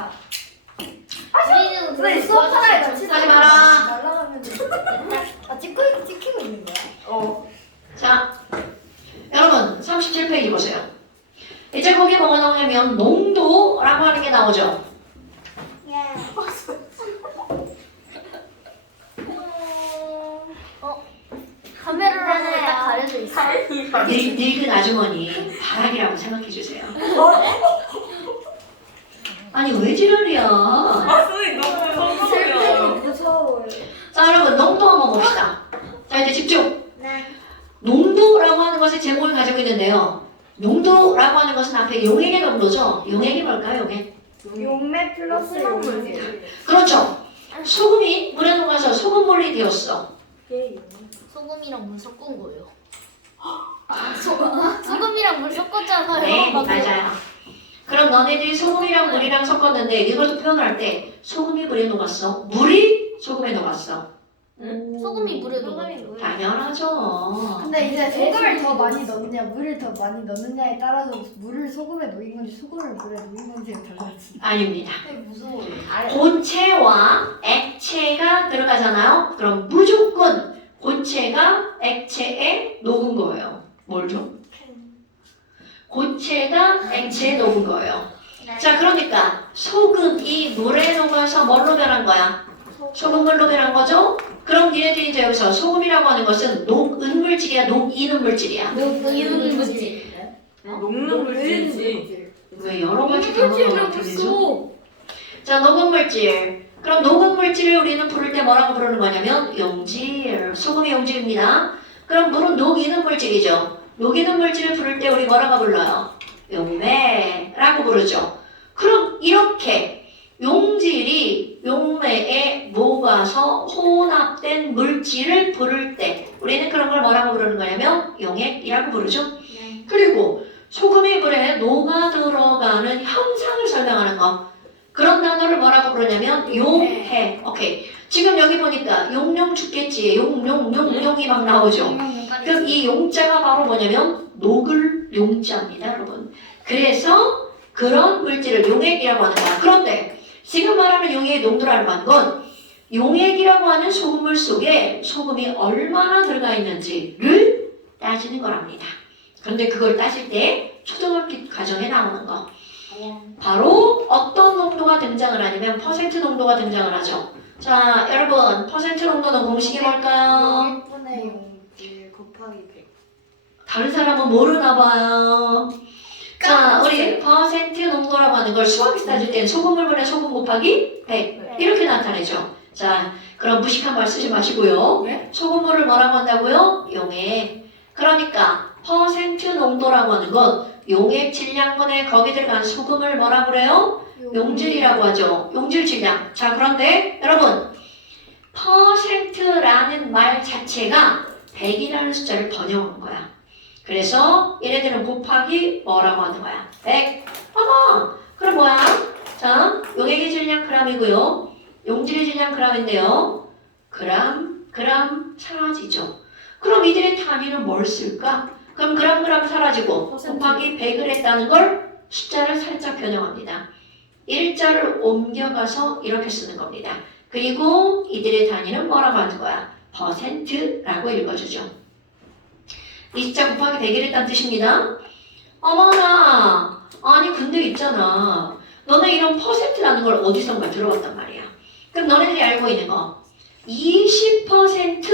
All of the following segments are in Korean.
거야. 우리는 왜 수업 하나에 같이 하지 마라. 날아가면 찍히고 있는 거야? 자, 여러분 37페이지 보세요. 이제 거기에 뭐가 나오냐면 농도라고 하는 게 나오죠. 카메라로 딱 가려져 있어. 늙은 아주머니 바람이라고 생각해 주세요. 아니 왜 지랄이야? 선생님 너무 성공이야. 무서워요. 자 여러분 농도 한번 봅시다. 자 이제 집중. 네. 농도라고 하는 것의 제목을 가지고 있는데요. 농도라고 하는 것은 앞에 용액의 농도죠. 용액이 뭘까요? 용액. 용매 플러스 용물. 그렇죠. 소금이 물에 녹아서 소금물이 되었어. 소금이랑 물 섞은 거예요. 소금이랑 물 섞었잖아요. 네, 맞아요. 맞아요. 그럼 너네들이 소금이랑 물이랑 섞었는데 이것도 표현할 때 소금이 물에 녹았어. 물이 소금에 녹았어. 소금이 물에 녹아요. 당연하죠. 근데 이제 소금을 더 많이 넣느냐 물을 더 많이 넣느냐에 따라서 물을 소금에 녹인 건지 소금을 물에 녹인 건지가 달라지. 아닙니다. 무서워요. 고체와 액체가 들어가잖아요. 그럼 무조건 고체가 액체에 녹은 거예요. 뭘죠? 고체가 액체에 녹은 거예요. 자, 그러니까 소금이 물에 녹아서 뭘로 변한 거야? 소금물로 변한 거죠? 그럼 니네들이 이제 여기서 소금이라고 하는 것은 녹은 물질이야, 녹이는 물질이야? 녹이는 물질. 녹는 물질이지. 왜 여러 가지 단어가 들리죠? 자, 녹은 물질. 그럼 녹은 물질을 우리는 부를 때 뭐라고 부르는 거냐면 용질. 소금이 용질입니다. 그럼 물은 녹이는 물질이죠. 녹이는 물질을 부를 때 우리 뭐라고 불러요? 용매라고 부르죠. 그럼 이렇게 용질이 용매에 녹아서 혼합된 물질을 부를 때 우리는 그런 걸 뭐라고 부르는 거냐면 용액이라고 부르죠. 그리고 소금이 물에 녹아 들어가는 현상을 설명하는 거. 그런 단어를 뭐라고 부르냐면 용해. 오케이. 지금 여기 보니까 용용 죽겠지. 용용이 막 나오죠. 그럼 이 용자가 바로 뭐냐면 녹을 용자입니다, 여러분. 그래서 그런 물질을 용액이라고 하는 거야. 그런데 지금 말하는 용액의 농도라고 하는 건 용액이라고 하는 소금물 속에 소금이 얼마나 들어가 있는지를 따지는 거랍니다. 그런데 그걸 따질 때 초등학교 과정에 나오는 거. 바로 어떤 농도가 등장을 하냐면 퍼센트 농도가 등장을 하죠. 자, 여러분 퍼센트 농도는 공식이 뭘까요? 1분의 용질 곱하기 100. 다른 사람은 모르나 봐요. 자, 우리 퍼센트 농도라고 하는 걸 수학에서 따질 때는 소금물분의 소금 곱하기 100 이렇게 나타내죠. 자, 그럼 무식한 말 쓰지 마시고요. 소금물을 뭐라고 한다고요? 용액. 그러니까 퍼센트 농도라고 하는 건 용액 질량분에 거기 들어간 소금을 뭐라 그래요? 용질이라고 하죠. 용질 질량. 자, 그런데 여러분 퍼센트라는 말 자체가 100이라는 숫자를 번역한 거야. 그래서 얘네들은 곱하기 뭐라고 하는 거야? 100. 어머! 그럼 뭐야? 자, 용액의 질량 g이고요. 용질의 질량 g인데요. 그람 사라지죠. 그럼 이들의 단위는 뭘 쓸까? 그럼 그람 사라지고 곱하기 100을 했다는 걸 숫자를 살짝 변형합니다. 일자를 옮겨가서 이렇게 쓰는 겁니다. 그리고 이들의 단위는 뭐라고 하는 거야? 퍼센트라고 읽어주죠. 이 숫자 곱하기 100을 했다는 뜻입니다. 어머나! 아니 근데 있잖아. 너네 이런 퍼센트라는 걸 어디선가 들어봤단 말이야. 그럼 너네들이 알고 있는 거 20%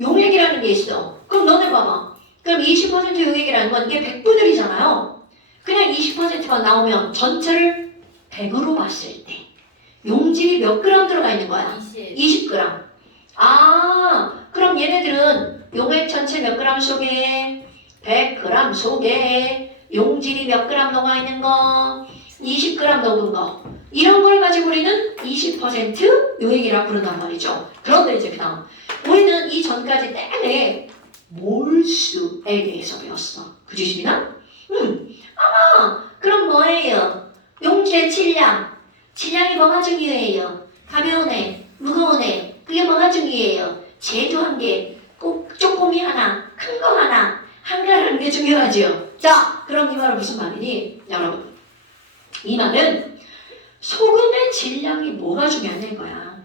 용액이라는 게 있어. 그럼 너네 봐봐. 그럼 20% 용액이라는 건 이게 100분율이잖아요. 그냥 20%만 나오면 전체를 100으로 봤을 때 용질이 몇 그램 들어가 있는 거야? 20g. 아, 그럼 얘네들은 용액 전체 몇 그램 속에 100g 속에 용질이 몇 그램 녹아 있는 거? 20g 녹은 거. 이런 걸 가지고 우리는 20% 용액이라고 부른단 말이죠. 그런데 이제 그다음 우리는 이 전까지 내내 몰수에 대해서 배웠어. 그 주식이나? 그럼 뭐예요? 용질의 질량. 질량이 뭐가 중요해요? 가벼운 애, 무거운 애. 그게 뭐가 중요해요? 제도 한 개, 꼭 쪼꼬미 하나, 큰 거 하나, 한가하는 게 중요하죠. 자, 그럼 이 말은 무슨 말이니? 여러분. 이 말은 소금의 질량이 뭐가 중요하냐 이거야.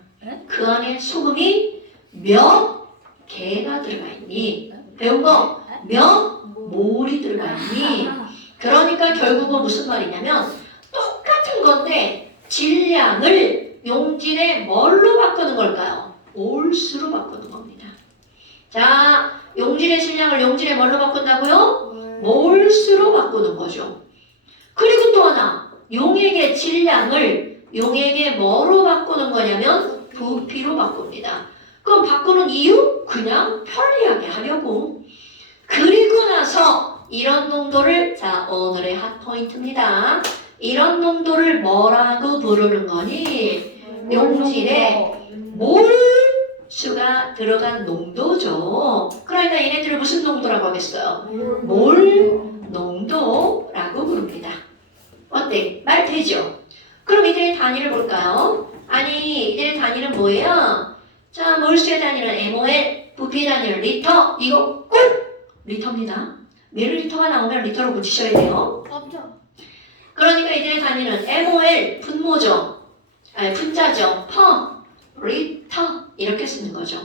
그 안에 소금이 몇 개가 들어가 있니? 배운 거 몇 몰이 들어가 있니? 그러니까 결국은 무슨 말이냐면 똑같은 건데 질량을 용질의 뭘로 바꾸는 걸까요? 몰수로 바꾸는 겁니다. 자, 용질의 질량을 용질의 뭘로 바꾼다고요? 몰수로 바꾸는 거죠. 그리고 또 하나, 용액의 질량을 용액의 뭐로 바꾸는 거냐면 부피로 바꿉니다. 그럼 바꾸는 이유? 그냥 편리하게 하려고. 그리고 나서 이런 농도를, 자, 오늘의 핫포인트입니다. 이런 농도를 뭐라고 부르는 거니? 용질에 몰수가 들어간 농도죠. 그러니까 얘네들을 무슨 농도라고 하겠어요? 몰 농도라고 부릅니다. 어때? 말 되죠? 그럼 이들의 단위를 볼까요? 아니, 이들의 단위는 뭐예요? 자, 몰수의 단위는 MOL, 부피의 단위는 리터. 이거 꼭 리터입니다. 밀리리터가 나오면 리터로 붙이셔야 돼요. 깜짝. 그러니까 이들의 단위는 MOL, 분모죠. 아니, 분자죠. 퍼, 리터 이렇게 쓰는 거죠.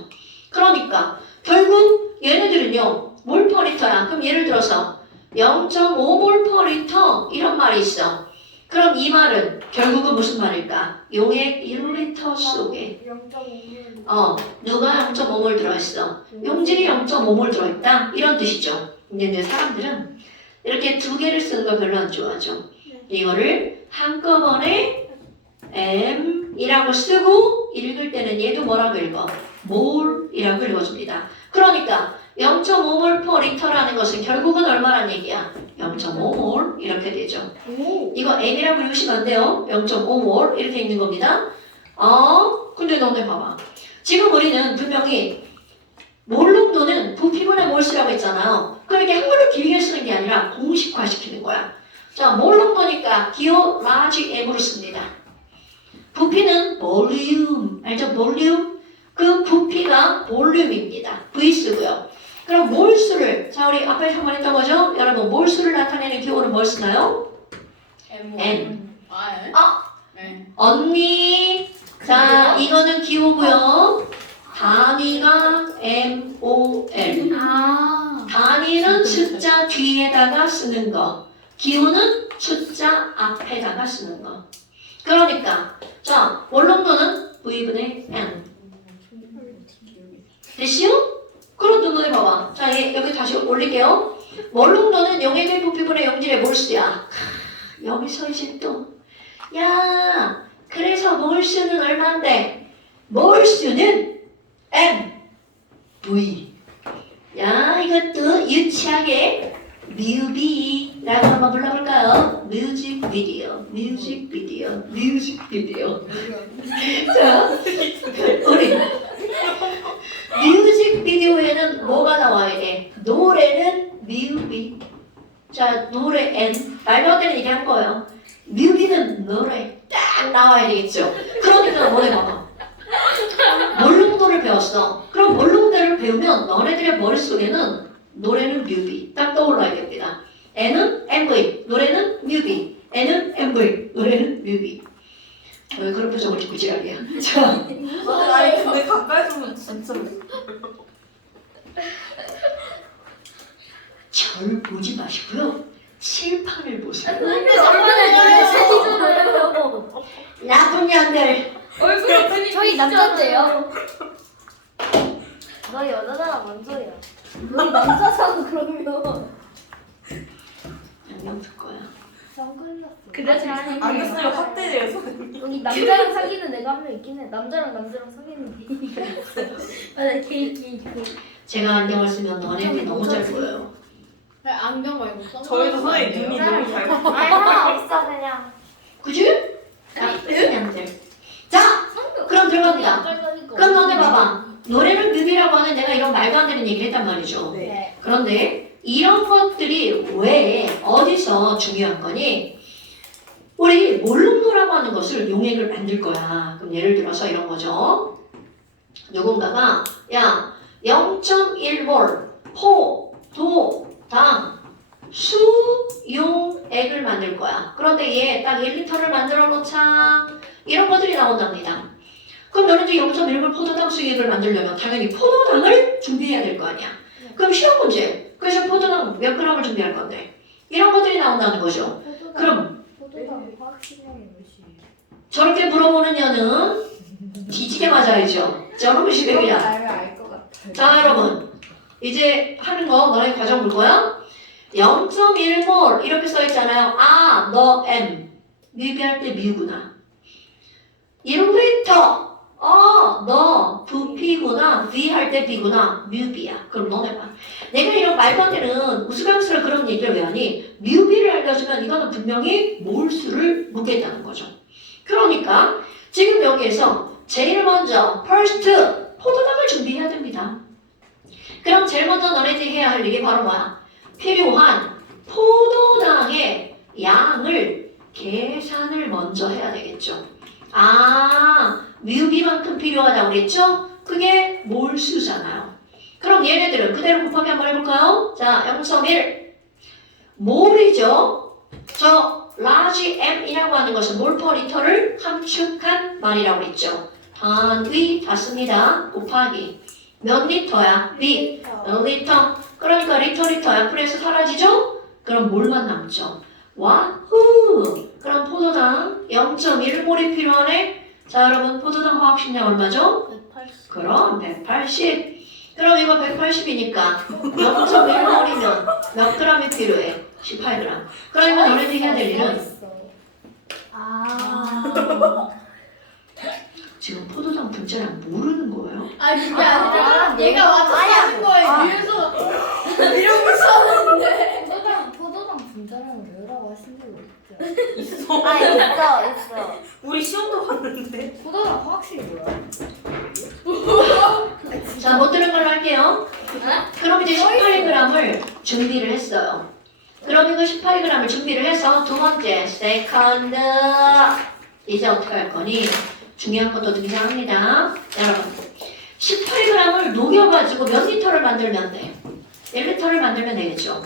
그러니까 결국 얘네들은요. 몰 퍼 리터야. 그럼 예를 들어서 0.5몰 퍼 리터 이런 말이 있어. 그럼 이 말은 결국은 무슨 말일까? 용액 1리터 속에 0.5물. 누가 0.5몰 들어있어? 용질이 0.5몰 들어있다? 이런 뜻이죠. 근데 사람들은 이렇게 두 개를 쓰는 거 별로 안 좋아하죠. 이거를 한꺼번에 M이라고 쓰고 읽을 때는 얘도 뭐라고 읽어? 몰이라고 읽어줍니다. 그러니까 0.5몰 퍼 리터라는 것은 결국은 얼마란 얘기야? 0.5몰 이렇게 되죠. 이거 M이라고 읽으시면 안 돼요. 0.5몰 이렇게 있는 겁니다. 근데 너네 봐봐. 지금 우리는 분명히 몰 농도는 부피분의 몰수라고 했잖아요. 그러니까 한글로 길게 쓰는 게 아니라 공식화시키는 거야. 자, 몰 농도니까 기호 라지 M으로 씁니다. 부피는 볼륨, 알죠? 볼륨. 그 부피가 볼륨입니다. V 쓰고요. 그럼 몰수를, 자, 우리 앞에 한번 했던 거죠? 여러분, 몰수를 나타내는 기호는 뭘 쓰나요? M. 네. 언니. 자, 이거는 기호고요. 단위가 MOL. 단위는 숫자 뒤에다가 쓰는 거. 기호는 숫자 앞에다가 쓰는 거. 그러니까, 자, 몰농도는 V분의 N. 됐시요? 그럼 눈에 봐봐. 자, 여기 다시 올릴게요. 몰농도는 용액의 부피분의 용질의 몰수야. 여기서 이제 또, 야, 그래서 몰수는 얼만데? 몰수는 M, V. 야, 이것도 유치하게 뮤비라고 한번 불러볼까요? 뮤직비디오, 뮤직비디오, 뮤직비디오. 자, 우리 뮤직비디오에는 뭐가 나와야 돼? 노래는 뮤비. 자, 노래 N. 말도 때는 얘기한 거예요. 뮤비는 노래 딱 나와야 되겠죠. 그러니까 뭐래 봐봐. 몰롱도를 배웠어. 그럼 몰롱도를 배우면 너네들의 머릿속에는 노래는 뮤비 딱 떠올라야 됩니다. N은 MV, 노래는 뮤비. N은 MV, 노래는 뮤비. 왜 그런 표정을 짓고 지랄이야. 자, 아니 근데 가까이서 보면 진짜 절 보지 마시고요. 칠판을 보세요. 근데 저번에 사진 좀 보려고. 나쁜 년들. 얼굴이 저희 남자인데요. 너 여자잖아 먼저야. 너 남자잖아 그러면. 안녕 줄 거야. 선글라스. 그러지 않아요. 안 했으면 확대돼요 선생님. 여기 남자랑 사귀는 애가 한 명 있긴 해. 남자랑 사귀는 애가 있어. 맞아 케이크. 제가 안경을 쓰면 너네들이 너무 잘 보여요. 안경 말고 저희도 선생님 눈이 너무 잘 보여요. 하나 없어 그냥. 그지? 나쁜 년들. 자, 그럼 들어갑니다. 그럼 너네 봐봐. 노래를 뮤비라고 하는 내가 이런 말도 안 되는 얘기를 했단 말이죠. 네. 그런데 이런 것들이 왜 어디서 중요한 거니? 우리 몰롱도라고 하는 것을 용액을 만들 거야. 그럼 예를 들어서 이런 거죠. 누군가가 야 0.1몰 포도당 수용액을 만들 거야. 그런데 얘 딱 1리터를 만들어 놓자. 이런 것들이 나온답니다. 그럼 너는 이제 0.1g 포도당 수익을 만들려면 당연히 포도당을 준비해야 될 거 아니야. 그럼 시험 문제. 그래서 포도당 몇 g을 준비할 건데. 이런 것들이 나온다는 거죠. 그럼 포도당 화학 식량이 몇이에요? 저렇게 물어보는 년은 뒤지게 맞아야죠. 저놈의 시백이야. 알면 알 것 같아요. 자 여러분 이제 하는 거 너네 과정 볼 거야? 0.1몰 이렇게 써 있잖아요. 아, 너 M 뮤비할 때 뮤구나. 1리터 너 부피구나. V 할 때 B구나. 뮤비야. 그럼 너네 봐. 내가 이런 말도 안 되는 우스꽝스러운 그런 얘기를 왜 하니? 뮤비를 알려주면 이거는 분명히 몰수를 묻겠다는 거죠. 그러니까 지금 여기에서 제일 먼저 first 포도당을 준비해야 됩니다. 그럼 제일 먼저 너네들이 해야 할 일이 바로 뭐야? 필요한 포도당의 양을 계산을 먼저 해야 되겠죠. 아, 뮤비만큼 필요하다고 그랬죠? 그게 몰수잖아요. 그럼 얘네들은 그대로 곱하기 한번 해볼까요? 자, 0.1 몰이죠. 저 large M이라고 하는 것은 몰 퍼 리터를 함축한 말이라고 그랬죠. 단위 다 씁니다. 곱하기 몇 리터야? B 몇 리터? 그러니까 리터야. 그래서 사라지죠? 그럼 몰만 남죠. 와후! 그럼 포도당 0.1몰이 필요하네. 자 여러분 포도당 화학식량 얼마죠? 180. 그럼 180. 그럼 이거 180이니까 0.1몰이면 몇 g이 필요해? 18g. 그러니까 너네들이 해야 될 일은 지금 포도당 분자량 모르는 거예요? 아니 그게 아니라 얘가 와서 하는 거에 위해서 이러고 있었는데. 포도당 분자량을 외우라고 하신 적이 없죠? 있어. 있어. 우리 시험도 봤는데. 포도당 화학식이 뭐야? 자, 못 들은 걸로 할게요. 그럼 이제 18g을 준비를 했어요. 그럼 이거 18g을 준비를 해서 두 번째, 세컨드. 이제 어떻게 할 거니? 중요한 것도 등장합니다. 여러분, 18g을 녹여가지고 몇 리터를 만들면 돼? 1리터를 만들면 되겠죠.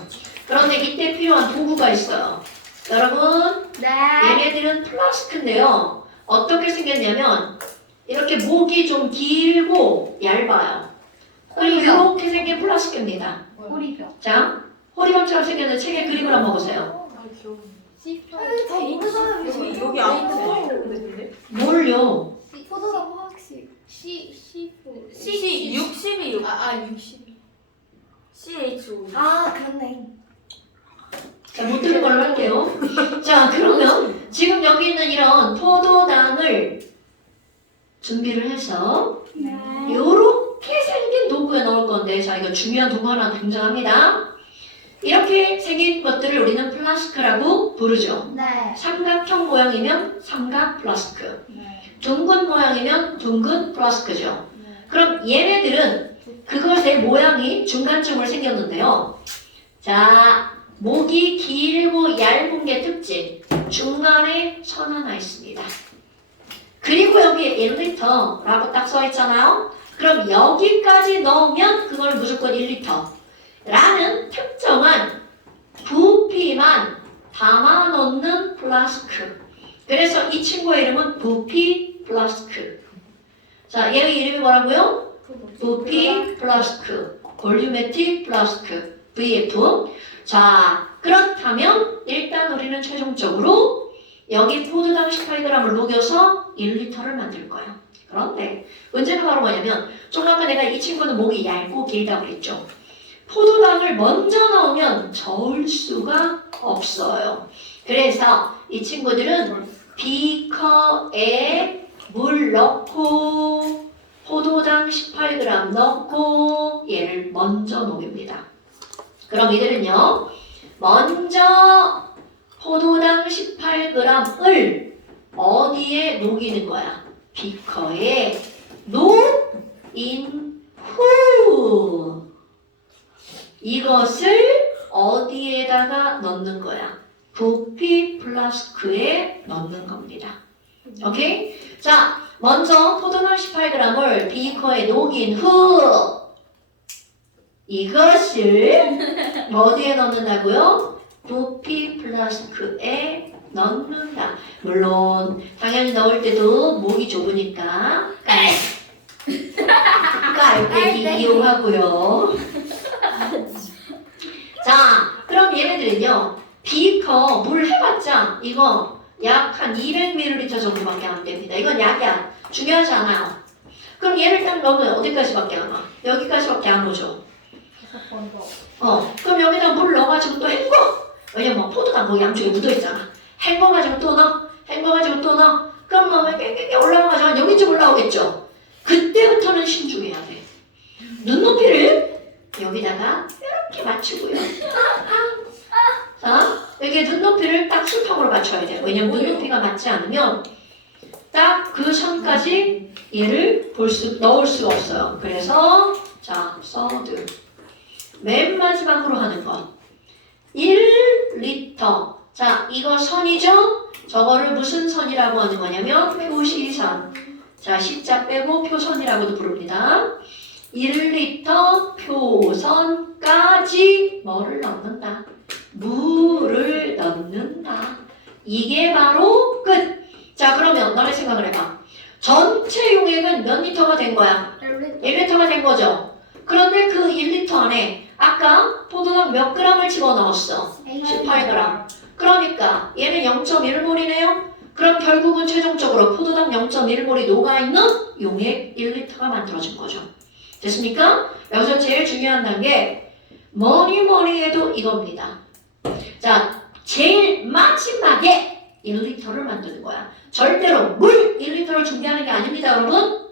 그런데 이때 필요한 도구가 있어요. 여러분, 네. 얘네들은 플라스크인데요. 어떻게 생겼냐면 이렇게 목이 좀 길고 얇아요. 그리고 이렇게 생긴 플라스크입니다. 꼬리뼈. 자, 호리병처럼 생겼는데 책에 그림을 한번 보세요. 아 귀여워. 다 있는 사람이 여기 안 보이는데? 뭘요? 포도당 화학식. C 60이 60. CH5. 아 그렇네. 자, 못 들은 걸로 할게요. 자, 그러면 지금 여기 있는 이런 포도당을 준비를 해서 요렇게 생긴 도구에 넣을 건데, 자, 이거 중요한 도구 하나 등장합니다. 이렇게 생긴 것들을 우리는 플라스크라고 부르죠. 네. 삼각형 모양이면 삼각 플라스크, 네. 둥근 모양이면 둥근 플라스크죠. 네. 그럼 얘네들은 그것의 모양이 중간쯤으로 생겼는데요. 자, 목이 길고 얇은 게 특징. 중간에 선 하나 있습니다. 그리고 여기에 1리터라고 딱 써 있잖아요. 그럼 여기까지 넣으면 그걸 무조건 1리터. 라는 특정한 부피만 담아 놓는 플라스크. 그래서 이 친구의 이름은 부피 플라스크. 자, 얘 이름이 뭐라고요? 부피 플라스크. 볼류메틱 플라스크. VF. 자, 그렇다면 일단 우리는 최종적으로 여기 포도당 18g을 녹여서 1리터를 만들 거예요. 그런데 문제는 바로 뭐냐면 좀 아까 내가 이 친구는 목이 얇고 길다고 그랬죠. 포도당을 먼저 넣으면 저을 수가 없어요. 그래서 이 친구들은 비커에 물 넣고 포도당 18g 넣고 얘를 먼저 녹입니다. 그럼 이들은요, 먼저 포도당 18g을 어디에 녹이는 거야? 비커에 녹인 후 이것을 어디에다가 넣는 거야? 부피 플라스크에 넣는 겁니다. 오케이? 자, 먼저 포도당 18g을 비커에 녹인 후 이것을 어디에 넣는다고요? 부피 플라스크에 넣는다. 물론 당연히 넣을 때도 목이 좁으니까 깔때기 이용하고요. 자, 그럼 얘네들은요. 비커 물 해봤자 이거 약 한 200ml 정도밖에 안 됩니다. 이건 약이야. 중요하지 않아요. 그럼 얘를 딱 넣으면 어디까지밖에 안 와? 여기까지밖에 안 오죠. 그럼 여기다 물 넣어가지고 또 헹궈. 왜냐면 포도당 거기 양쪽에 묻어있잖아. 헹궈가지고 또 넣어. 헹궈가지고 또 넣어. 그럼 넣으면 깨깨깨 올라가가지고 한 여기쯤 올라오겠죠. 그때부터는 신중해야 돼. 눈높이를 여기다가 이렇게 맞추고요. 자, 여기 눈높이를 딱 술탕으로 맞춰야 돼요. 왜냐면 눈높이가 맞지 않으면 딱 그 선까지 얘를 넣을 수가 없어요. 그래서 자, 서드 맨 마지막으로 하는 건 1리터. 자, 이거 선이죠? 저거를 무슨 선이라고 하는 거냐면 표시선. 자, 십자 빼고 표선이라고도 부릅니다. 1리터 표선까지 뭐를 넣는다? 물을 넣는다. 이게 바로 끝. 자, 그러면 너네 생각을 해봐. 전체 용액은 몇 리터가 된 거야? 1리터가 된 거죠. 그런데 그 1리터 안에 아까 포도당 몇 g을 집어넣었어? 18g. 그러니까 얘는 0.1몰이네요. 그럼 결국은 최종적으로 포도당 0.1몰이 녹아있는 용액 1리터가 만들어진 거죠. 됐습니까? 여기서 제일 중요한 단계 뭐니 해도 이겁니다. 자, 제일 마지막에 1리터를 만드는 거야. 절대로 물 1리터를 준비하는 게 아닙니다, 여러분.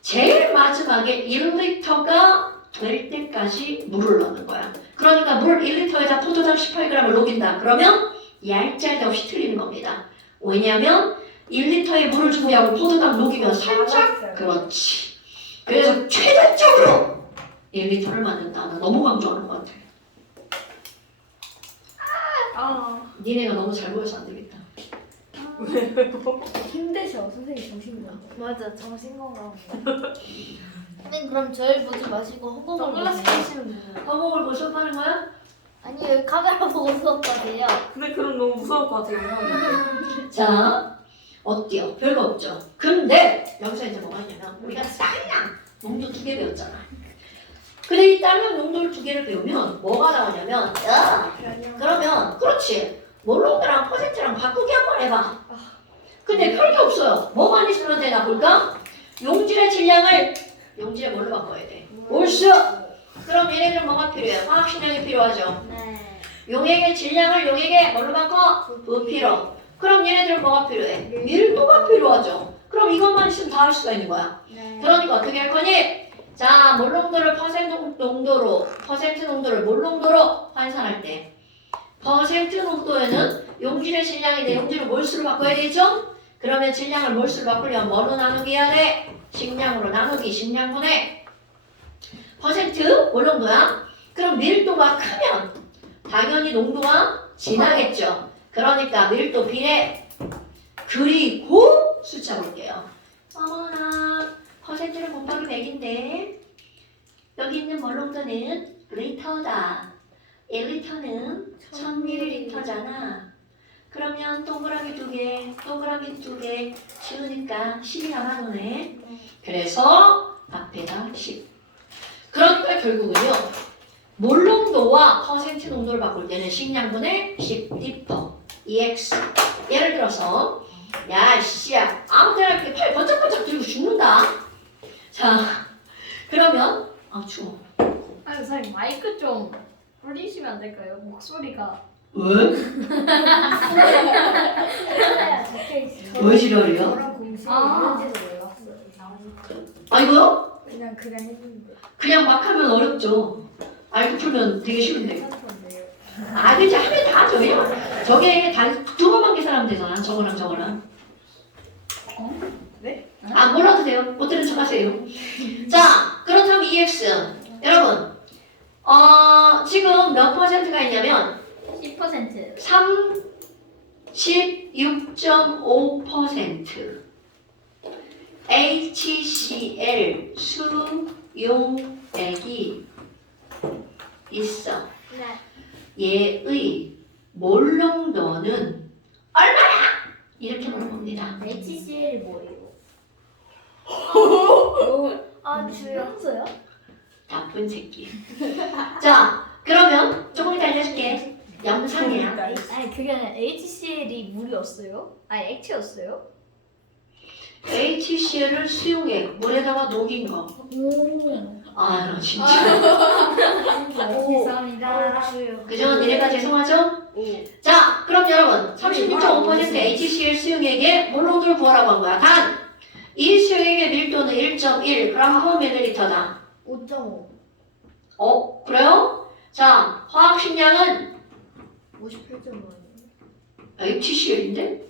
제일 마지막에 1리터가 될 때까지 물을 넣는 거야. 그러니까 물 1리터에다 포도당 18g을 녹인다. 그러면 얄짤없이 틀리는 겁니다. 왜냐하면 1리터에 물을 준비하고 포도당 녹이면 살짝 그렇지. 그래서 최종적으로 1리터를 만든다. 나 너무 강조하는 것 같아. 니네가 너무 잘 보여서 안 되겠다. 힘드셔 선생님 정신건강. 맞아 정신건강. 선생님 그럼 저를 보지 마시고 허공을 선글라스 보세요. 끼시는 분. 허공을 보고 수업하는 거야? 아니 여기 카메라 보고 수업하세요. 근데 그럼 너무 무서울 것 같아요. 자, 어때요? 별거 없죠. 근데 여기서 이제 뭐가 있냐면 우리가 딸랑 농도 2개 배웠잖아. 근데 이 딸랑 농도를 2개를 배우면 뭐가 나오냐면 야, 그러면 그렇지. 몰롱도랑 퍼센트랑 바꾸기 한번 해봐. 근데 별게 없어요. 뭐 많이 쓰면 되나 볼까? 용질의 질량을 용질에 뭘로 바꿔야 돼? 몰수. 그럼 얘네들은 뭐가 필요해요? 화학식량이 필요하죠. 네. 용액의 질량을 용액에 뭘로 바꿔? 부피로. 그럼 얘네들은 뭐가 필요해? 밀도가 필요하죠. 그럼 이것만 있으면 다 할 수가 있는 거야. 네. 그러니까 어떻게 할 거니? 자, 몰농도를 퍼센트 농도를 몰농도로 환산할 때 퍼센트 농도에는 용질의 질량인데 용질을 몰수로 바꿔야 되겠죠? 그러면 질량을 몰수로 바꾸려면 뭐로 나누기 해야 돼? 식량으로 나누기, 식량분의 퍼센트 몰농도야. 그럼 밀도가 크면 당연히 농도가 진하겠죠. 그러니까 밀도 비례 그리고 숫자 볼게요. 어머나 퍼센트를 곱하기 100인데 여기 있는 몰농도는 리터다. 1리터는 1000ml잖아. 그러면 동그라미 2개, 동그라미 2개 치우니까 10이 남아도네. 그래서 앞에다 10. 그러니까 결국은요. 몰농도와 퍼센트 농도를 바꿀 때는 식량분의 10리터 EX. 예를 들어서 야 씨야 아무 데나 이렇게 팔 번쩍번쩍 들고 죽는다. 자 그러면 추워. 아니 선생님 마이크 좀 올리시면 안 될까요? 목소리가. 왜? 카메라 적혀 있어. 왜 지랄이야? 저랑 공식 있는지도 몰랐어요. 이거요? 그냥 했는데. 그냥 막 하면 어렵죠. 알고 풀면 되게 쉬운데. 괜찮던데요. 그치 하면 다 저게요. 저게 두 번만 계산하면 되잖아. 저거랑 저거랑. 네? 몰라도 돼요. 못 들은 척 하세요. 자, 그렇다면 EX. 여러분, 지금 몇 퍼센트가 있냐면 10%. 36.5% HCl 수용액이 있어. 네. 얘의 몰롱도는 얼마야? 이렇게 물어봅니다. HCl이 뭐예요? 아 주연서요? 나쁜 새끼. 자, 그러면 조금 이따 알려줄게. 영상이야. 아니 그게 아니라 HCl이 물이었어요? 아니 액체였어요? HCl을 수용해. 물에다가 녹인 거. 오. 아, 너 진짜. 죄송합니다. 그죠? 니네가 죄송하죠? 자, 그럼 여러분 36.5% HCl 수용액에 몰롱도를 구하라고 한 거야. 단, 이 수용액의 밀도는 1.1g/ml다. 5.5 그래요? 자, 화학식량은 58.5 HCl인데?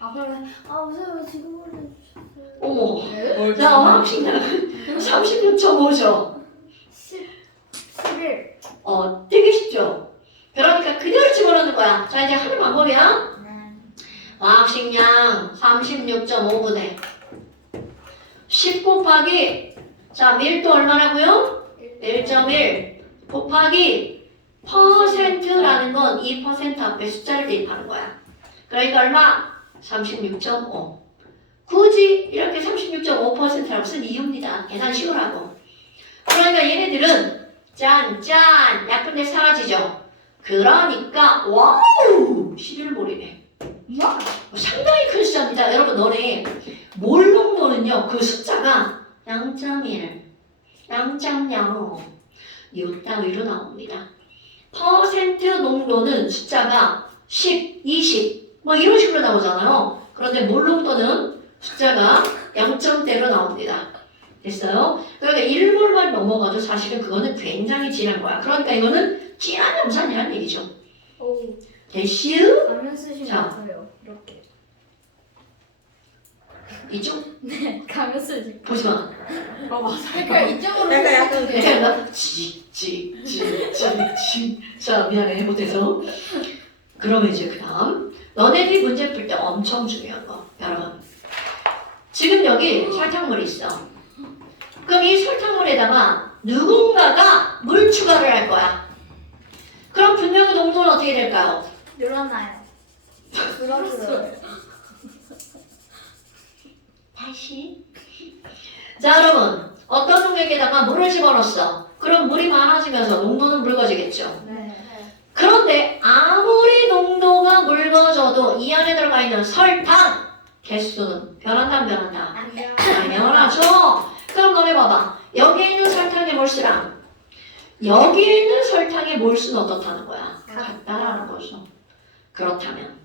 아 그러면 선생님 지금 알려주셨어요. 어머. 네? 자, 화학식량은 36.5죠. 11 되게 쉽죠? 그러니까 그대로 집어넣는 거야. 자, 이제 하는 방법이야. 화학식량 36.5분의 10 곱하기 자, 밀도 얼마라고요? 1.1 곱하기 퍼센트라는 건 이 퍼센트 앞에 숫자를 대입하는 거야. 그러니까 얼마? 36.5. 굳이 이렇게 36.5%라고 쓴 이유입니다. 계산 쉬우라고. 그러니까 얘네들은 짠 약분돼 사라지죠. 그러니까 와우 11몰이네. 상당히 큰 숫자입니다. 여러분 너네 몰롱도는요 그 숫자가 0.1, 0.0 이따위로 나옵니다. 퍼센트 농도는 숫자가 10, 20 뭐 이런 식으로 나오잖아요. 그런데 몰롱도는 숫자가 0점대로 나옵니다. 됐어요? 그러니까 1몰만 넘어가도 사실은 그거는 굉장히 진한 거야. 그러니까 이거는 진한 염산이라는 얘기죠. 됐슈? 가면 쓰시면 자. 돼요. 이렇게. 이쪽? 네, 가면 쓰지. 보지 마. 맞아. 그러니까 이쪽으로 약간 이렇게 한다? 자, 미안해. 못해서. 그러면 이제 그 다음. 너네들이 문제 풀 때 엄청 중요한 거. 여러분. 지금 여기 설탕물이 있어. 그럼 이 설탕물에다가 누군가가 물 추가를 할 거야. 그럼 분명히 농도는 어떻게 될까요? 늘어나요. 줄어들어요. 다시. 자, 여러분. 어떤 농액에다가 물을 집어넣었어. 그럼 물이 많아지면서 농도는 묽어지겠죠. 네. 그런데 아무리 농도가 묽어져도 이 안에 들어가 있는 설탕 개수는 변한다 안 변한다? 당연하죠. 그럼 너네 봐봐. 여기에 있는 설탕의 몰수랑 여기에 있는 설탕의 몰수는 어떻다는 거야? 같다라는 거죠. 그렇다면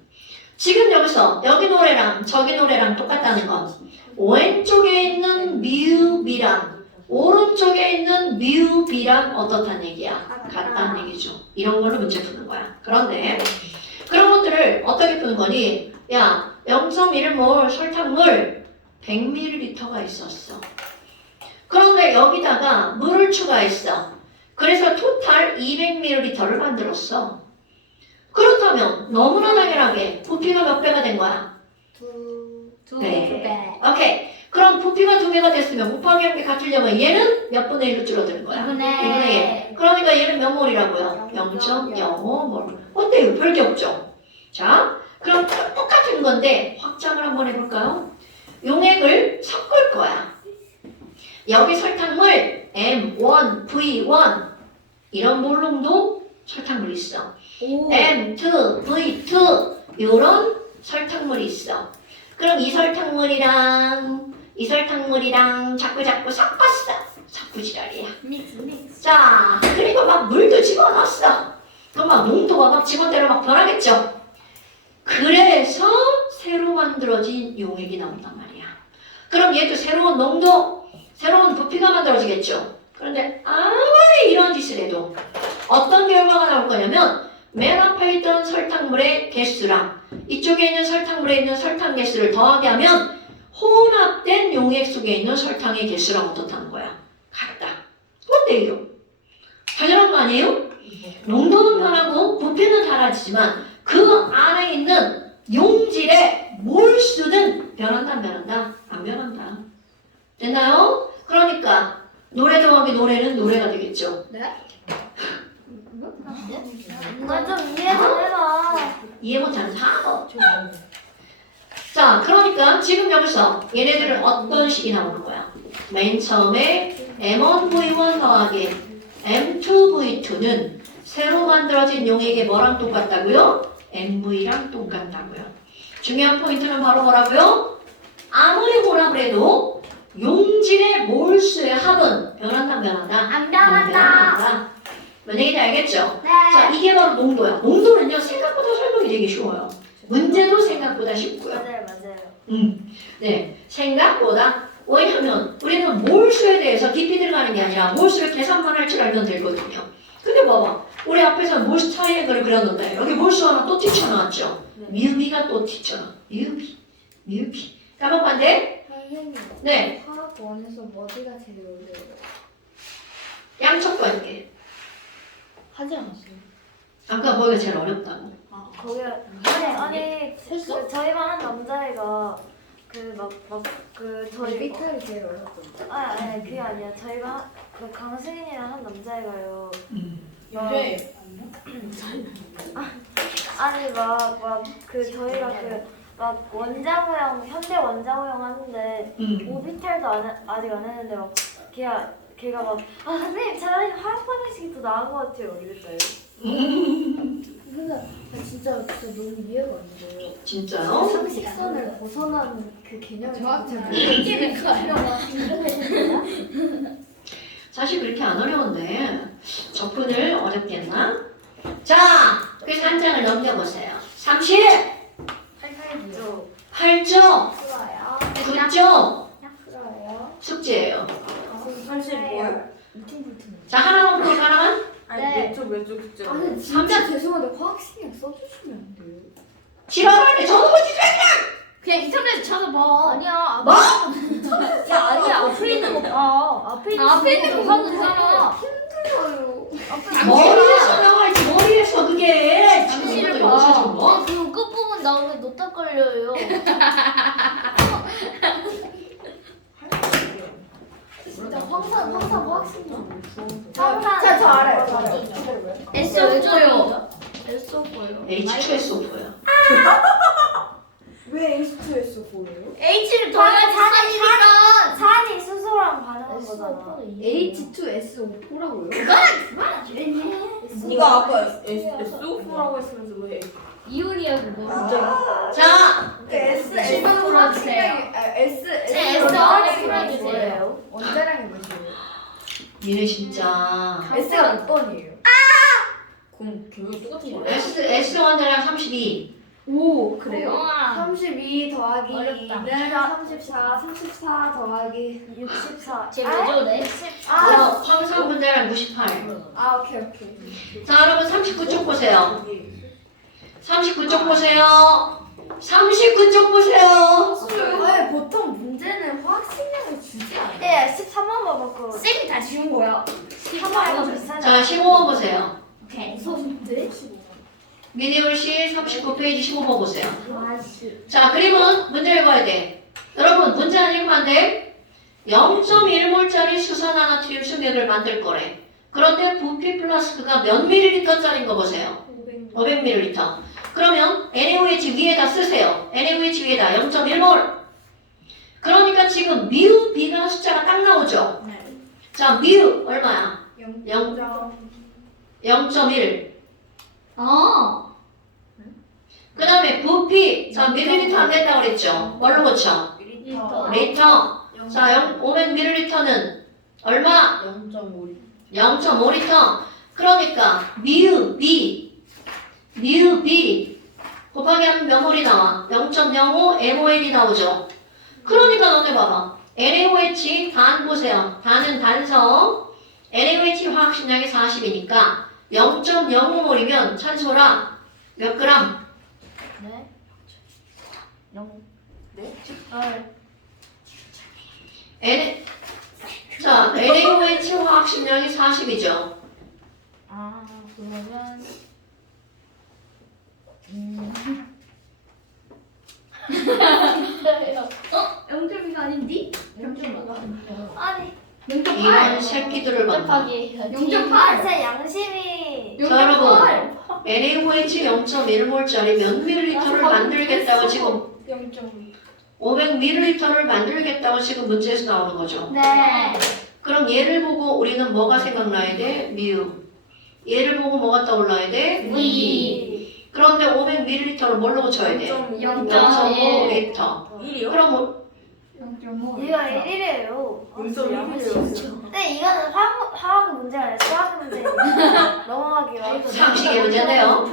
지금 여기서 여기 노래랑 저기 노래랑 똑같다는 건 왼쪽에 있는 미우비랑 오른쪽에 있는 미우비랑 어떻다는 얘기야? 같다는 얘기죠. 이런 걸로 문제 푸는 거야. 그런데 그런 것들을 어떻게 푸는 거니? 야, 0.1몰 설탕물 100ml가 있었어. 그런데 여기다가 물을 추가했어. 그래서 토탈 200ml를 만들었어. 그렇다면 너무나 당연하게 부피가 몇 배가 된 거야? 두 네. 배. 오케이. 그럼 부피가 2배가 됐으면 곱하기 한 개 같으려면 얘는 몇 분의 1로 줄어드는 거야? 2분의 1. 그러니까 얘는 몇 몰이라고요? 0.05몰. 어때요? 별게 없죠? 자, 그럼 똑같은 건데 확장을 한번 해볼까요? 용액을 섞을 거야. 여기 설탕물 M1, V1 이런 몰롱도 설탕물이 있어. M2, V2 이런 설탕물이 있어. 그럼 이 설탕물이랑 자꾸 섞었어. 자꾸 지랄이야. 믹스. 자, 그리고 막 물도 집어넣었어. 그럼 막 농도가 막 지멋대로 막 변하겠죠. 그래서 새로 만들어진 용액이 나온단 말이야. 그럼 얘도 새로운 농도, 새로운 부피가 만들어지겠죠. 그런데 아무리 이런 짓을 해도 어떤 결과가 나올 거냐면 맨 앞에 있던 설탕물의 개수랑 이쪽에 있는 설탕물에 있는 설탕 개수를 더하게 하면 혼합된 용액 속에 있는 설탕의 개수랑 어떻다는 거야? 같다. 어때요? 당연한 거 아니에요? 농도는 변하고 부피는 달라지지만 그 안에 있는 용질의 몰수는 변한다 안 변한다? 안 변한다. 됐나요? 그러니까 노래 더하기 노래는 노래가 되겠죠. 네? 좀 이해 좀 해봐. 그러니까 지금 여기서 얘네들은 어떤 식이 나오는 거야? 맨 처음에 M1V1 더하기 M2V2는 새로 만들어진 용액의 뭐랑 똑같다고요? MV랑 똑같다고요. 중요한 포인트는 바로 뭐라고요? 아무리 뭐라 그래도 용질의 몰수의 합은 변한다 변한다? 안 변한다. 뭔 얘기인지 알겠죠? 네. 자, 이게 바로 농도야. 농도는요 생각보다 설명이 되게 쉬워요. 문제도 생각보다 쉽고요. 맞아요. 네, 생각보다. 왜냐하면 우리는 몰수에 대해서 깊이 들어가는 게 아니라 몰수를 계산만 할 줄 알면 되거든요. 근데 봐봐, 우리 앞에서 몰수 트라이앵글을 그렸는데 여기 몰수 하나 또 튀쳐나왔죠? 뮤비가 또 튀쳐나. 뮤비. 까먹반대? 선생님. 네, 화학 원에서 어디가 제일 어려워요? 양척관계. 하지 않았어요. 아까 뭐가 제일 어렵다고? 거기 아니 그 저희만 한 남자애가 그 저희 비탈이 제일 어렵던데. 아니 그게 아니야. 저희가 그 강승인이랑 한 남자애가요. 요새 아니 막 그 저희가 그 막 원자무형 현대 원자무형 하는데 오비탈도 아직 안 했는데 막 걔가 막 선생님 차라리 화학 반응식이 더 나은 것 같아요 이랬어요. 근데 진짜 너무 이해가 안 돼요. 진짜요? 상식선을 벗어난 그 개념이 저한테 이해를 사실 그렇게 안 어려운데 접근을 어렵게 했나? 자, 그래서 한 장을 넘겨보세요. 38점, 싫어요. 9점 싫어요. 숙제예요. 35요? 자, 하나만 풀까 하나만? 아니 네. 왼쪽 숙제. 아 근데 진짜 죄송한데 화학식량 써주시면 안 돼요? 지랄하네. 저도 보지 그냥 인터넷에 찾아봐. 아니야. 뭐? 야 아니야. 앞에 있는 거 봐. 앞에 있는 거 봐도 되잖아. 힘들어요. 머리에서 나와야지. 머리에서 그게. 지금 당신을 이것도 봐. 영어사 준 거? 그 끝부분 나오면 노딱 걸려요. 진짜 황산 화학식량. 자, 저 알아요. S 없어요. S 없어요. H2SO4야. 왜 H2SO4예요? H를 더해야지 산이니까. 산이 수소랑 반응한 거잖아. H2SO4라고요? 네가 아까 S4라고 했으면서 왜? 이온이야 그거. 자, S 풀어주세요. S S 풀어주세요. 원자량이 몇이에요? 니네 진짜. S가 몇 번이에요? 그럼 결국 똑같은 거야? S 원자량 32. 오 그래요? 우와. 32 더하기 어렵다. 2는 34 더하기 64. 쟤 뭐죠, 네? 자, 황산 분자량 98. 아 오케이. 자, 여러분 39쪽 보세요. 39쪽 보세요. 39쪽 보세요. 왜 보통 문제는 화학식량을 주지 않아요? 예, 13번 봐봤고. 쌤이 다 지운 거야. 13번이가 비슷하잖아. 자, 15번 보세요. 오케이. 무서운데? 미니올시 39페이지 15번 보세요. 아씨. 자, 그림은 문제 읽어야 돼. 여러분, 문제는 읽으면 안 돼. 0.1몰짜리 수산화나트륨 수맥을 만들 거래. 그런데 부피 플라스크가 몇 밀리리터짜리인 거 보세요. 500ml. 그러면 NaOH 위에다 쓰세요. NaOH 위에다 0.1몰. 그러니까 지금 뮤 B가 숫자가 딱 나오죠. 자, 뮤 얼마야? 0.1. 그 다음에 부피. 자, 밀리리터 안 된다고 그랬죠. 뭘로 고쳐? 리터. 자, 500ml는 얼마? 0.5리터. 그러니까 뮤 B 곱하기 하면 몇 몰이 나와? 0.05 MOL이 나오죠. 그러니까 너네 봐봐. NaOH 단 보세요. 단은 단성. NaOH 화학식량이 40이니까 0.05몰이면 찬소라 몇 그램? 네? 자, NaOH 화학식량이 40이죠. 아, 그러면 어? 0.2가 아닌디? 0.2가 아니, 0.8. 이런 새끼들을 만나. 0.8. 진짜 양심이. 자, 여러분. NaOH 0.1몰짜리 몇 밀리리터를 만들겠다고 지금 0.2. 500ml를 만들겠다고 지금 문제에서 나오는 거죠. 네. 그럼 얘를 보고 우리는 뭐가 생각나야 돼? 미음. 얘를 보고 뭐가 떠올라야 돼? 위. 그런데 500ml를 뭘로 고쳐야 돼? 0.5L. 1이요? 그럼 뭐 0.5. 이거 1이래요. 0.1이요. 근데 이거는 화학 문제가 아니라 수학 문제니까 넘어가기로. 상식의 문제인데요.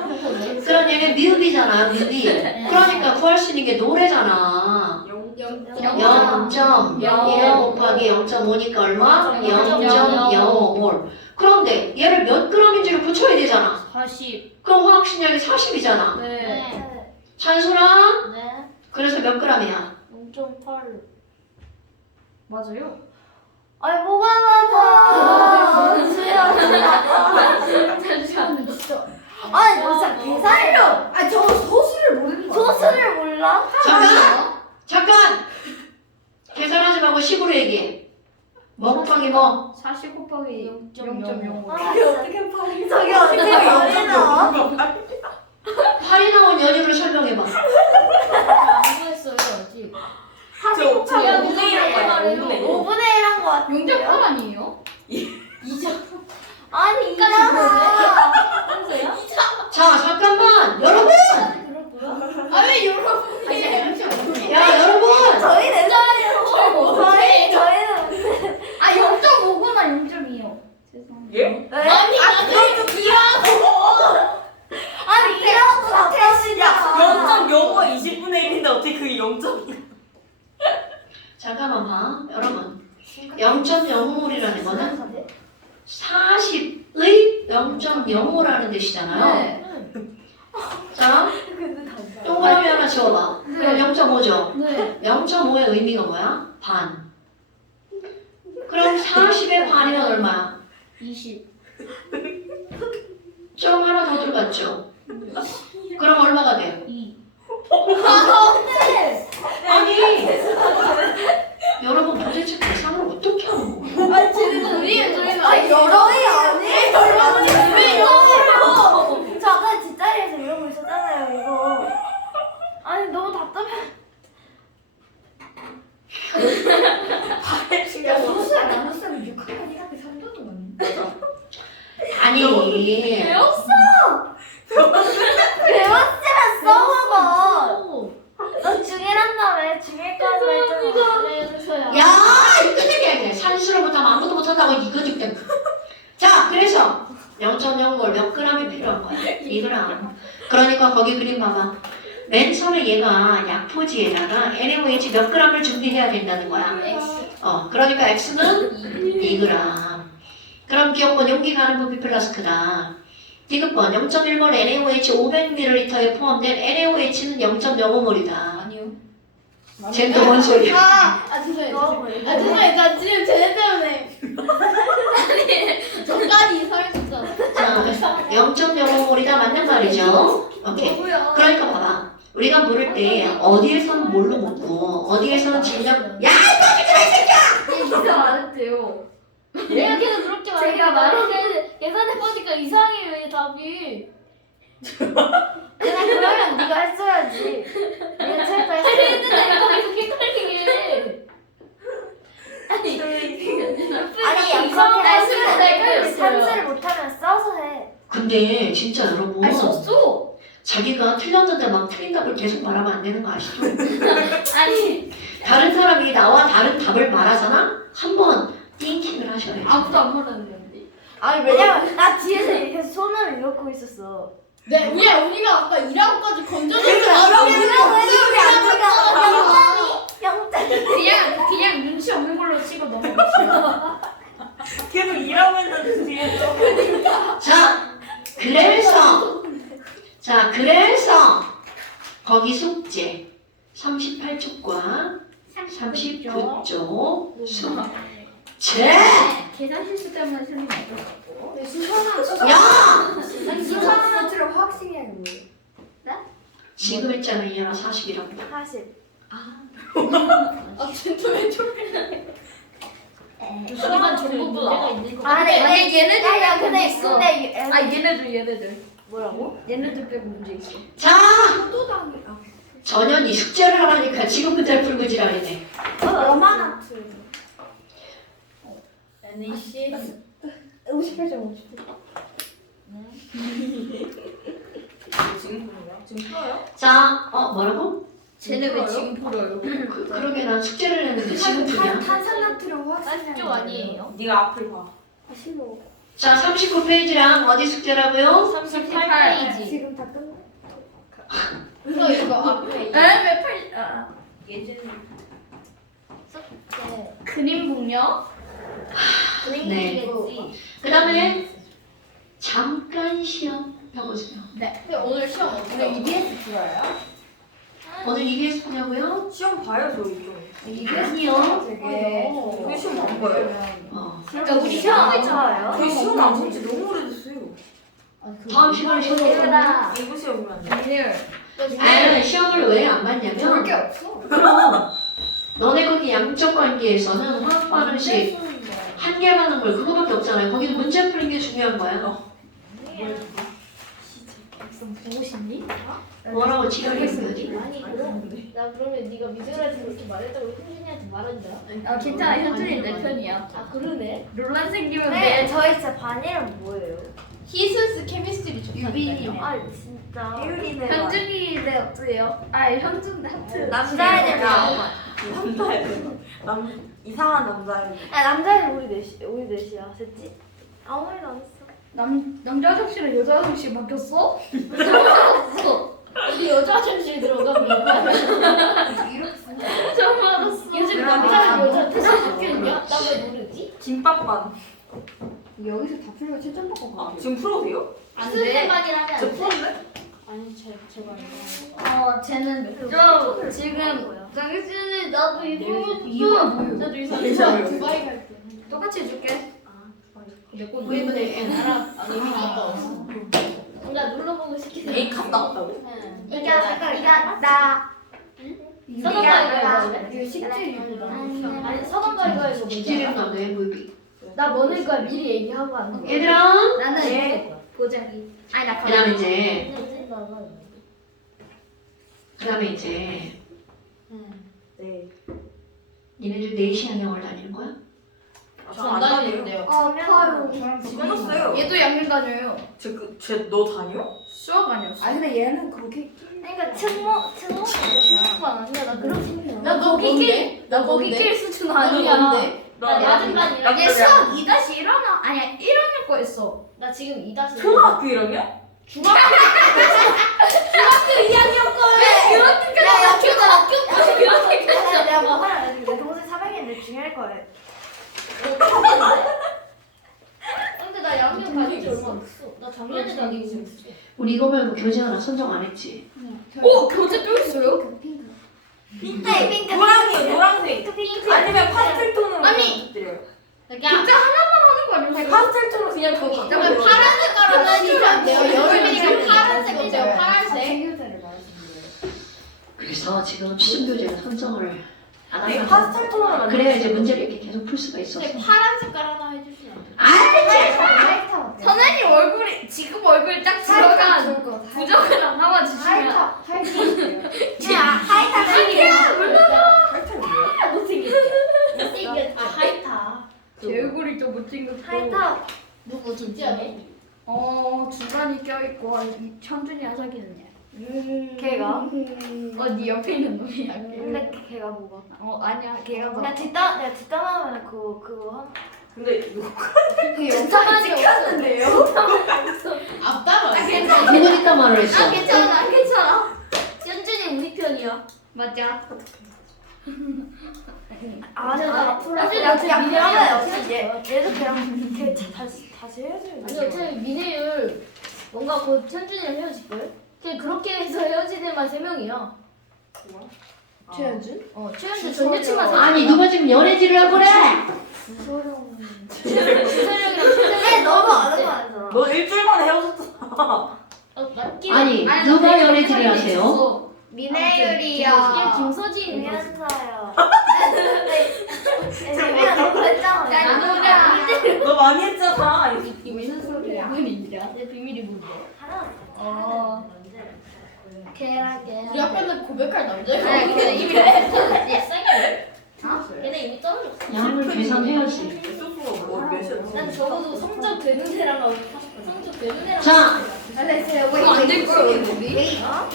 그럼 얘는 미음이잖아, 미음. 그러니까 구할 수 있는 게 노래잖아. 0.1 곱하기 0.5니까 얼마? 0.05몰. 그런데 얘를 몇 g인지를 붙여야 되잖아. 40. 그럼 화학식량이 40이잖아. 네. 네. 산소랑 네. 그래서 몇 g이야? 0.8. 맞아요. 아니 뭐가 맞아? 잠시만. 진짜. 아니 진짜 계산해요. 아, 저 소수를 모르는 거. 소수를 몰라? 잠깐! 계산하지 말고 식으로 얘기해. 뭐 곱하기 뭐? 40 곱하기 0.05. 0.05. 어떻게 파리? 저기 어떻게 연이 나와? 8이 나온 연유를 설명해봐. 안 구했어요 아직. 저 5분의 1한 거예요. 5분의 1 한 거 같아요. 0.8 아니에요? 아니 이잖아. 자, 잠깐만! 여러분! 아왜 여러분이? 야, 여러분! 저희 내잖아요. 저희는 아 0.5구나 0.2요. 죄송합니다. 예? 네? 아니 아니 이라고 답하시냐? 0.05 20분의 1인데 어떻게 그게 0.2? 잠깐만 봐. 여러분. 0.05몰이라는 거는 40의 0.05라는 뜻이잖아요. 네. 자, 동그라미 하나 지워봐. 그럼 0.5죠? 네. 0.5의 의미가 뭐야? 반. 그럼 40의 반이면 얼마야? 20. 좀 하나 더 들어갔죠? 그럼 얼마가 돼요? 2. 아니, 여러분 도대체 계산을 어떻게 하는 거예요? 아 저희가 아 여러이 아니에요. 왜 이러세요? 저 아까 뒷자리에서 이러고 있었잖아요 이거. 아니 너무 답답해. 야 소수야 나눴으면 6학년 1학기 3도 동안. 아니, 배웠으면 써먹어. 너 중1한 다음에 중1까지 했잖아. 야, 이거 얘기해. 산수를 못하면 아무도 못한다고 이거 죽대. 자, 그래서 0.05몰 몇 g이 필요한 거야? 2g. 그러니까 거기 그림 봐봐. 맨 처음에 얘가 약포지에다가 NaOH 몇 g을 준비해야 된다는 거야. 그러니까 X는 2g. 그럼 기억번 용기 가는 부피 플라스크다. 디귿번 0.1몰 NaOH 500ml에 포함된 NaOH는 0.05몰이다. 아니요. 쟤는 뭔 소리야? 죄송해요. 죄송해요. 나 지금 쟤네 때문에 저까지 이상했었잖아. 자, 0.05몰이다 맞는 말이죠. 오케이. 뭐야? 그러니까 봐봐. 우리가 물을 때 어디에서는 뭘로 먹고 어디에서는 진력. 야! 이상 안 했대요. 내가 계속 그렇게 말해. 제가 말했는데 계산해보니까 이상해요 답이. 그러면 네가 했어야지. 네가 체크 했는데 이거 계속 헷갈리게. 아니 이상한 산수를 못하면 써서 해. 근데 진짜 여러분 아니 썼어. 자기가 틀렸는데 막 틀린 답을 계속 말하면 안 되는 거 아시죠? 아니 다른 사람이 나와 다른 답을 말하잖아? 한번 띵킹을 하셔야지. 아무도 안 말하는데. 아니 왜냐면 나 뒤에서 이렇게 손을 이러고 있었어. 네, 우리가 아까 2라고까지 건져줬는데 그냥 눈치 없는 걸로 치고 넘어갔어요. 계속 일하고 있는데 뒤에서. 자, 그래서 거기 숙제 38쪽과 39쪽 숙제. 계산 실수 때문에 틀린 거 같고. 야! 수산화트를 화학식량이 뭐예요? 지금 했잖아 이년아 40이라고. 40. 아 진짜 왜 저래? 이건 정보 문제가 있는 거 아, 같아. 근데 얘네들 야야 빼고 근데 있어. 근데 아 얘네들 뭐라고? 얘네들 빼고 문제 있어. 자, 포도당이 전혀 네 숙제를 하라니까 지금 문제를 풀고 지랄이네. 얼마나 틀려? NEC 58점 58점. 지금 풀어요? 지금 풀어요? 자, 뭐라고? 쟤네 왜 지금 풀어요? 그러게 난 숙제를 했는데 지금 푸냐? 탄산나트륨 화학 쪽 아니에요? 네가 앞을 봐. 싫어. 자, 39페이지랑 어디 숙제라고요? 38페이지. 지금 다 끝나. 이거 앞에 왜 팔? 그림 북녀? 네. 그 다음에 잠깐 시험 펴보세요. 네. 근데 오늘 시험 어떻게? EBS 풀어요? 오늘 EBS 푸냐고요? 시험 봐요 저희 좀. 아니요. 되게 그 시험 안 봐요? 그러니까 우리 시험 시험 쳐요? 그 시험 안 본지 너무 오래됐어요. 다음 시간에 시험 볼 이거다. 이거 시험이면 안 돼. 오늘 아니, 시험을 왜 안 좋을 봤냐면 게 없어. 그럼 너네 거기 양적 관계에서는 화학 반응식 한 개 받는 걸 그거밖에 없잖아요. 거기는 문제 푸는 게 중요한 거야. 보고 싶니? 뭐라고 지랄했어 여기? 아니 그럼 나 그러면 네가 미술한테 그렇게 말했다고 현준이한테 말한다. 아 괜찮아 현준이 내 편이야. 아 그러네. 논란 생기면 네, 내 저희 진짜 반 이름 뭐예요? 히스스 케미스트리 유빈이요. 좋다니까요. 아 진짜. 혜율이네. 현준이 내 어때요? 아 현준 하트. 남자애들 나온 거. 남자애들. 이상한 남자애들. 아 남자애들 우리 넷이야. 됐지? 아무 말도 안 했어. 남자 화장실에 여자 화장실 바뀌었어? 없어. 우리 여자 화장실 들어가면 처음 알았어. 요즘 남자랑 여자 태세 바뀌었냐? 나 왜 모르지? 김밥반. 여기서 다 풀고 채점 받고 가. 지금 풀어도 돼요? 안 무슨 돼. 때만이라면 저 안 돼? 풀었네? 아니 제발. 쟤는 좀 지금 당신이 나도 이유가 이거 나도 이상해. 두바이 갈게. 똑같이 해줄게. 내거 왜 나랑 이미 갔다 왔어. 나 눌러보고 싶긴 해. A 칸 나왔다고? 나. 서방가 이거 할래? 이거 식재료구나. 아니 서방가 이거 이거 지금 뭐지? 나네 무비. 나 뭐낼 거야 미리 얘기하고 하는 거야. 얘들아. 나는 보자기. 아니 나 그다음에 이제 네. 니네들 4시 양형을 다니는 거야? 저안 다니는데요. 아파요. 끊었어요. 얘도 양면 다녀요. 쟤너 다녀? 수학 아니었어. 아 근데 얘는 그렇게 그러니까 측모 친구가 아니야 나 그렇게 생겨. 나 거기 나 거기 낄 수준 아니야. 나 낮은 반이야. 얘 수학 2-1하나 아니야 1학년 거 했어. 나 지금 2다시. 초등학교 1학년? 중학교 2학년 거래. 내가 뭐 하나 내 동생 400인데 중요할 거예요. 근데 나 양면 다닌 지 얼마 없어. 나 작년에 다니고 있어. 우리 이거 말고 교재 하나 선정 안 했지? 오 교재 또 있어요? 핑크. 핑크. 노랑이요 노랑색. 핑크. 아니면 파스텔 톤으로 아니. 드려요. 그냥 교재 하나만 하는 거 아니야? 파스텔 톤으로 그냥 그거 그러면 바꿔요. 파란 색깔로 다니면 안 돼요. 여름이니까 여름이니까 파란색 해줘요. 파란색. 생교재를 말하시는 거예요. 그래서 지금 시중 교재는 선정을 안 아니 하면 파스텔 톤으로 그래야 이제 문제를 이렇게 계속 풀 수가 있어. 근데 파란 색깔 하나 해주시면 안 돼요? 하이타 어때요? 선생님 얼굴이 지금 얼굴 딱 하이타 들어간 좋을 것 같아. 부적을 하나 주시면 하이타 어때요? 하이탈 뭐예요? 못생겼. 아 하이타. 제 얼굴이 좀 못생겼고 하이타. 누구 진짜네? 중간이 껴있고 현준이랑 사귀는 애. 걔가? 네 옆에 있는 놈이야 걔. 근데 걔가 뭐가? 아니야 걔가 막 내가 뒷담화하면 그거 하나. 근데 누구? 진짜 찍혔는데요? 앞따라. 괜찮아 누구 있단 말을 했어? 괜찮아 현준이 우리 편이야. 맞아 아니 나 앞으로 현준이 야 어차피 그러면 미래야. 어차피 얘도 걔랑 걔 다시 헤어져야 아니 돼. 어차피 미래율 뭔가 곧 현준이랑 헤어질걸? 그냥 그렇게 해서 헤어진 애만 3명이야. 최현준? 최현준 전 여친만 3명. 아니 누가 지금 연애질을 하고 그래? 주소령. 주서령이랑 최정이랑. 애 너무 아는 거 아니잖아. 너 일주일 만에 헤어졌잖아. 맞긴. 아니 누가 연애질을 하세요? 미네율이야 김서진. 미안사요. 미안 너 그랬잖아. 나누라 너 많이 했잖아. 이거 무슨 소리야? 내 비밀이 뭔데? 하나. 계란. 우리 학교는 고백할 남자애가 네, 없는데 이미 떨어졌지. 걔네 이미 떨어졌어. 양을 계산해야지. 소스가 뭐 몇이었지? 난 적어도 성적 되는 애랑 하고 싶어. 성적 되는 애랑. 자, 안될 거예요 우리. 자,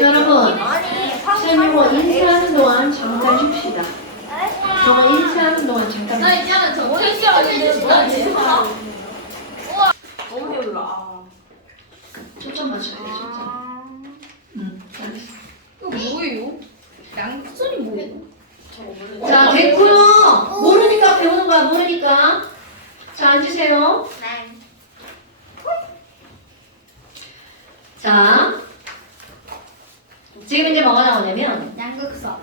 여러분 아니, 쌤이고 인사하는 동안 잠깐 쉽시다. 저거 인사하는 동안 잠깐. 나 있잖아 저 원시학인데 뭐야 너무 배불러. 아. 초점 맞춰야 돼, 초점. 잘했어. 이거 뭐예요? 양손이 뭐예요? 자, 됐고요. 모르니까 배우는 거야, 모르니까. 자, 앉으세요. 자, 지금 이제 뭐가 나오냐면, 양극선.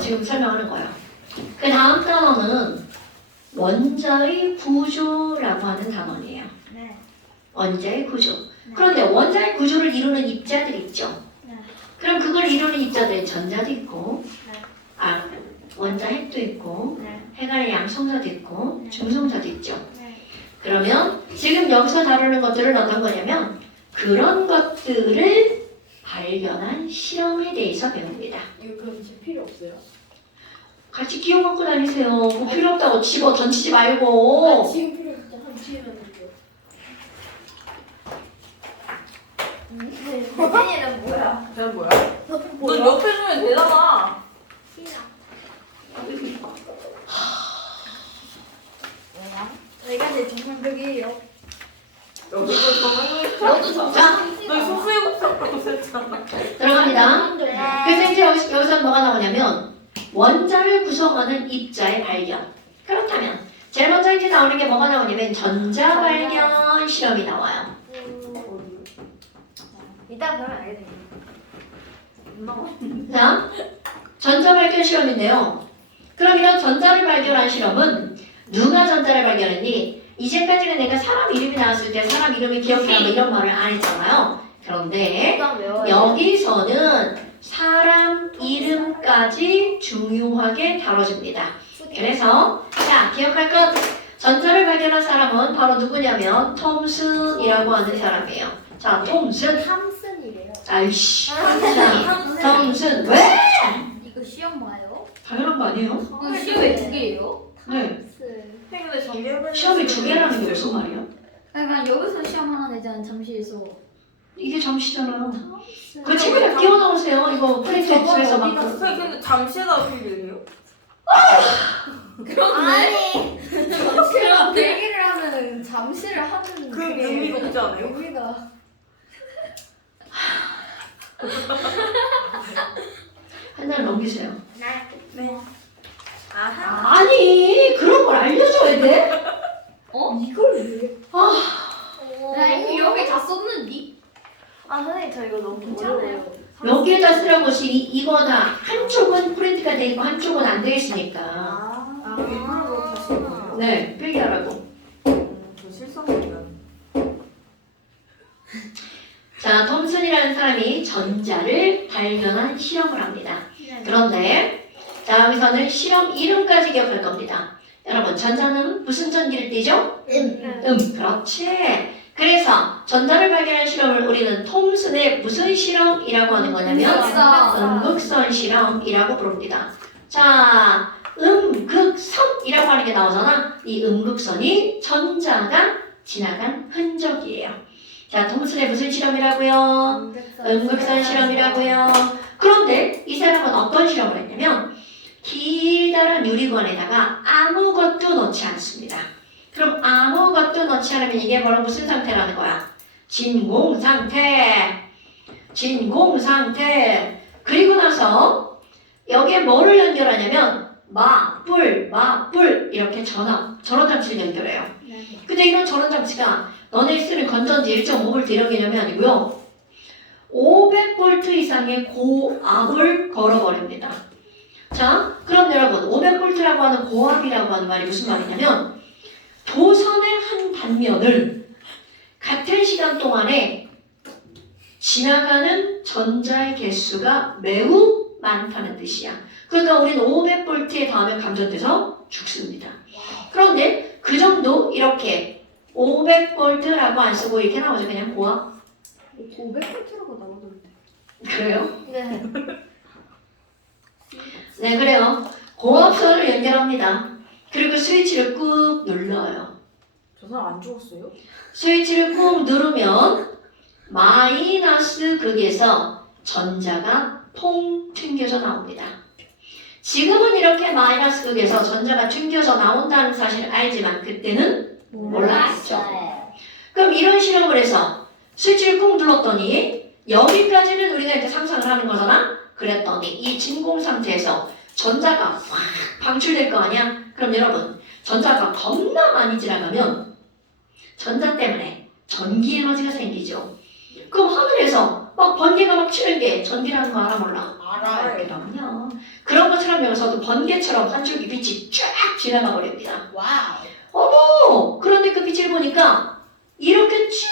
지금 설명하는 거예요. 그 다음 단어는 원자의 구조라고 하는 단어예요. 네. 원자의 구조. 그런데 원자의 구조를 이루는 입자들 있죠. 네. 그럼 그걸 이루는 입자들은 전자도 있고, 네. 원자 핵도 있고, 네. 핵 안에 양성자도 있고, 중성자도 있죠. 네. 그러면 지금 여기서 다루는 것들은 어떤 거냐면 그런 것들을 발견한 실험에 대해서 배웁니다. 이거 그럼 제 필요 없어요? 같이 기억 갖고 다니세요. 뭐 필요 없다고 집어 던지지 말고. 지금 필요 없어. 한 뒤에만 드릴게요. 혜진이는 뭐야? 쟤는 뭐야? 너 옆에 주면 되잖아. 내가 내 정상적이에요. 여기도 정말 너도 저. 자, 너 소수의국사라고 했잖아. 들어갑니다. 네. 그래서 이제 여기서 뭐가 나오냐면 원자를 구성하는 입자의 발견. 그렇다면 제일 먼저 이제 나오는 게 뭐가 나오냐면 전자 발견 실험이 나와요. 이따 보면 알게 됩니다. 자, 전자 발견 실험인데요. 그럼 이런 전자를 발견한 실험은 누가 전자를 발견했니? 이제까지는 내가 사람 이름이 나왔을 때 사람 이름을 기억해라 뭐 이런 말을 안 했잖아요. 그런데 금방 외워요. 여기서는 사람 이름까지 중요하게 다뤄집니다. 그래서 자, 기억할 것 전자를 발견한 사람은 바로 누구냐면 톰슨이라고 하는 사람이에요. 자, 톰슨. 탐슨이래요. 아이씨. 자, 톰슨. 왜? 이거 시험 봐요? 당연한 거 아니에요? 이거 시험에 2개예요? 네. 탐슨. 근데 전개를 시험이 2개라는 게 무슨 말이야? 그러니까 여기서 시험 하나 내자는 잠시에서. 이게 잠시잖아요. 탐슨. 그 책에다 끼워 넣으세요. 이거 프린트에서 막. 선생님 근데 잠시에다 어떻게 얘기해요? 아니 잠시를 대기를 하면은 잠시를 하는 그 의미가 없지 않아요? 의미가 한 달 넘기세요. 네. 아하. 아니, 그런 걸 알려줘야 돼? 이걸 왜? 나 이미 여기 다 썼는데? 아 선생님 저 이거 너무 괜찮아요. 어려워요. 여기에다 쓰라고 이거나 한쪽은 프린트가 돼 있고 한쪽은 안 돼 있으니까. 일부러 다시 해보세요. 네, 필기하라고. 저 실성입니다. 자, 톰슨이라는 사람이 전자를 발견한 실험을 합니다. 그런데 자, 여기서는 실험 이름까지 기억할 겁니다. 여러분, 전자는 무슨 전기를 띠죠? 그렇지. 그래서 전자를 발견한 실험을 우리는 톰슨의 무슨 실험이라고 하는 거냐면 음극선 실험이라고 부릅니다. 자, 음극선이라고 하는 게 나오잖아. 이 음극선이 전자가 지나간 흔적이에요. 자, 톰슨의 무슨 실험이라고요? 음극선 실험이라고요. 그런데 이 사람은 어떤 실험을 했냐면 길다란 유리관에다가 아무것도 넣지 않습니다. 그럼 아무것도 넣지 않으면 이게 바로 무슨 상태라는 거야? 진공 상태. 진공 상태. 그리고 나서 여기에 뭐를 연결하냐면 뿔 이렇게 전원 장치를 연결해요. 근데 이런 전원 장치가 너네 쓰는 건전지 1.5V 대령이냐면 아니고요. 500V 이상의 고압을 걸어버립니다. 자, 그럼 여러분 500V라고 하는 고압이라고 하는 말이 무슨 말이냐면 도선의 한 단면을 같은 시간 동안에 지나가는 전자의 개수가 매우 많다는 뜻이야. 그러니까 우리는 500V에 닿으면 감전돼서 죽습니다. 그런데 그 정도 이렇게 500V라고 안 쓰고 이렇게 나오죠. 그냥 고압. 500V라고 나오던데. 그래요? 네. 네, 그래요. 고압선을 연결합니다. 그리고 스위치를 꾹 눌러요. 저 사람 안 죽었어요? 스위치를 꾹 누르면 마이너스 극에서 전자가 퐁 튕겨져 나옵니다. 지금은 이렇게 마이너스 극에서 전자가 튕겨져 나온다는 사실을 알지만 그때는 몰랐죠. 그럼 이런 실험을 해서 스위치를 꾹 눌렀더니 여기까지는 우리가 이제 상상을 하는 거잖아. 그랬더니 이 진공 상태에서 전자가 확 방출될 거 아니야? 그럼 여러분 전자가 겁나 많이 지나가면 전자 때문에 전기 에너지가 생기죠. 그럼 하늘에서 막 번개가 막 치는 게 전기라는 거 알아 몰라? 알아요. 그럼요. 그런 것처럼 여기서도 번개처럼 한 줄기 빛이 쫙 지나가 버립니다. 와우. 그런데 그 빛을 보니까 이렇게 쭉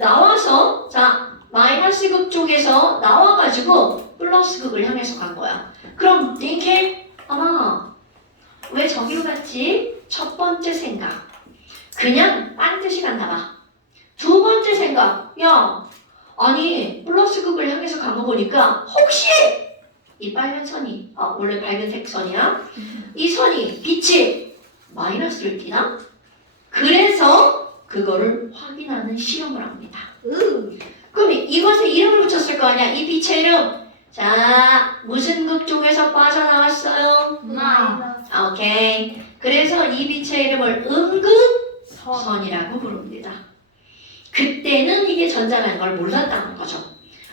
나와서 자 마이너스 극 쪽에서 나와가지고 플러스 극을 향해서 간 거야. 그럼 링켈 아마 왜 저기로 갔지? 첫 번째 생각 그냥 딴 뜻이 갔나 봐. 두 번째 생각 야 아니 플러스 극을 향해서 간 거 보니까 혹시 이 빨간 선이 원래 밝은색 선이야. 이 선이 빛이 마이너스를 띠나? 그래서 그거를 확인하는 실험을 합니다. 그럼 이것에 이름을 붙였을 거 아니야? 이 빛의 이름. 자, 무슨 극 쪽에서 빠져나왔어요? 마이너스. 오케이. 그래서 이 빛의 이름을 음극선이라고 부릅니다. 그때는 이게 전자라는 걸 몰랐다는 거죠.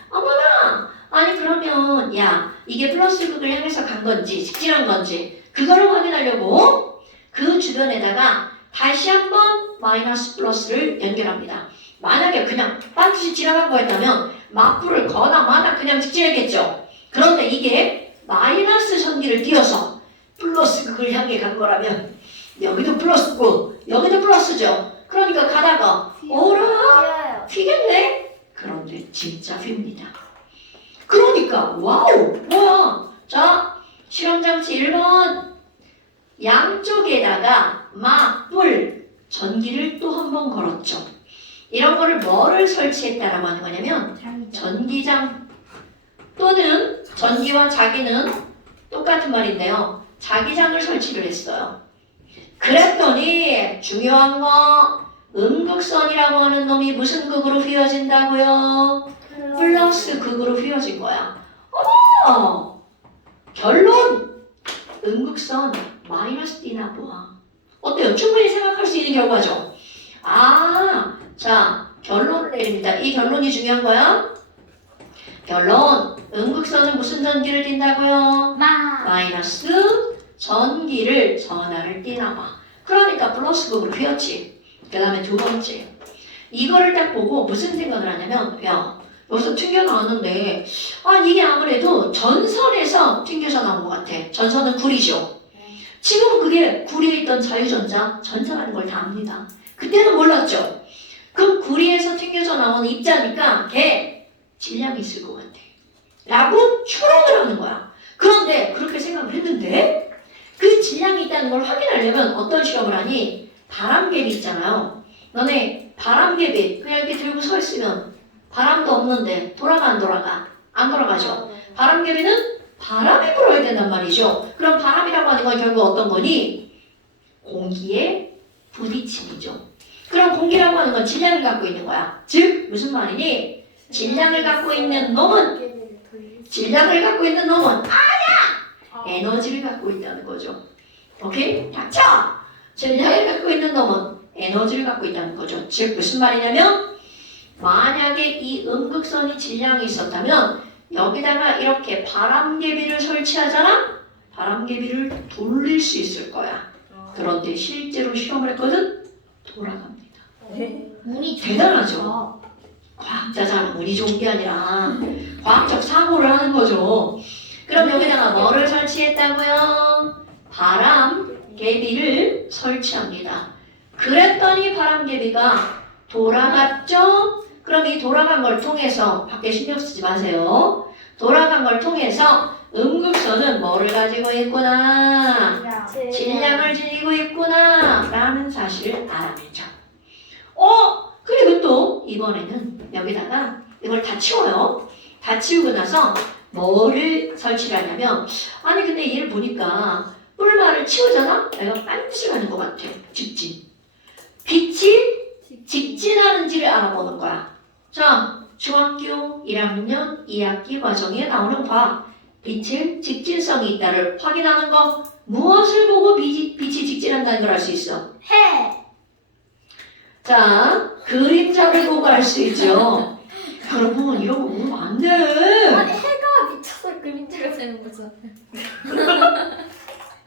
어머나! 아니 그러면 야 이게 플러스 극을 향해서 간 건지 직진한 건지 그거를 확인하려고 그 주변에다가 다시 한번 마이너스 플러스를 연결합니다. 만약에 그냥 반드시 지나간 거였다면 맞불을 거나 마나 그냥 직진했겠죠. 그런데 이게 마이너스 전기를 띄워서 플러스 극을 향해 간 거라면 여기도 플러스고 여기도 플러스죠. 그러니까 가다가 어라 휘겠네? 그런데 진짜 휩니다. 그러니까 와우 뭐야. 자 실험장치 1번 양쪽에다가 맞불 전기를 또 한 번 걸었죠. 이런 거를 뭐를 설치했다라고 하는 거냐면 전기장 또는 전기와 자기는 똑같은 말인데요. 자기장을 설치를 했어요. 그랬더니 중요한 거 음극선이라고 하는 놈이 무슨 극으로 휘어진다고요? 플러스 극으로 휘어진 거야. 결론 음극선 마이너스 D나 보아. 어때요? 충분히 생각할 수 있는 결과죠. 자 결론을 내립니다. 이 결론이 중요한 거야. 결론 음극선은 무슨 전기를 띈다고요? 마이너스 전기를 전하를 띠나 봐. 그러니까 플러스 극으로 휘었지. 그 다음에 두 번째 이거를 딱 보고 무슨 생각을 하냐면 야 여기서 튕겨 나왔는데 이게 아무래도 전선에서 튕겨서 나온 것 같아. 전선은 구리죠. 지금은 그게 구리에 있던 자유전자 전자라는 걸 다 압니다. 그때는 몰랐죠. 그럼 구리에서 튕겨져 나오는 입자니까 걔 질량이 있을 것 같아 라고 추론을 하는 거야. 그런데 그렇게 생각을 했는데 그 질량이 있다는 걸 확인하려면 어떤 실험을 하니? 바람개비 있잖아요. 너네 바람개비 그냥 이렇게 들고 서 있으면 바람도 없는데 돌아가 안 돌아가? 안 돌아가죠. 바람개비는 바람이 불어야 된단 말이죠. 그럼 바람이라고 하는 건 결국 어떤 거니? 공기의 부딪힘이죠. 그럼 공기라고 하는 건 질량을 갖고 있는 거야. 즉 무슨 말이니? 질량을 갖고 있는 놈은 에너지를 갖고 있다는 거죠. 오케이? 닥쳐! 질량을 갖고 있는 놈은 에너지를 갖고 있다는 거죠. 즉 무슨 말이냐면 만약에 이 음극선이 질량이 있었다면 여기다가 이렇게 바람개비를 설치하잖아? 바람개비를 돌릴 수 있을 거야. 그런데 실제로 실험을 했거든? 돌아갑니다. 운이 대단하죠? 과학자잖아. 운이 좋은 게 아니라 과학적 사고를 하는 거죠. 그럼 여기다가 뭐를 설치했다고요? 바람개비를 설치합니다. 그랬더니 바람개비가 돌아갔죠? 그럼 이 돌아간 걸 통해서 밖에 신경 쓰지 마세요. 돌아간 걸 통해서 음극선은 뭐를 가지고 있구나? 질량을 지니고 있구나 라는 사실을 알아냈죠. 그리고 또 이번에는 여기다가 이걸 다 치워요. 다 치우고 나서 뭐를 설치를 하냐면 아니 근데 얘를 보니까 뿔말을 치우잖아? 내가 딴 짓을 하는 것 같아. 직진. 빛이 직진하는지를 알아보는 거야. 자, 중학교 1학년 2학기 과정에 나오는 과학. 빛의 직진성이 있다를 확인하는 거. 무엇을 보고 빛이 직진한다는 걸 알 수 있어? 해. 자, 그림자를 보고 알 수 있죠. 여러분 이런 거 보면 안 돼. 아니 해가 미쳐서 그림자가 되는 거죠.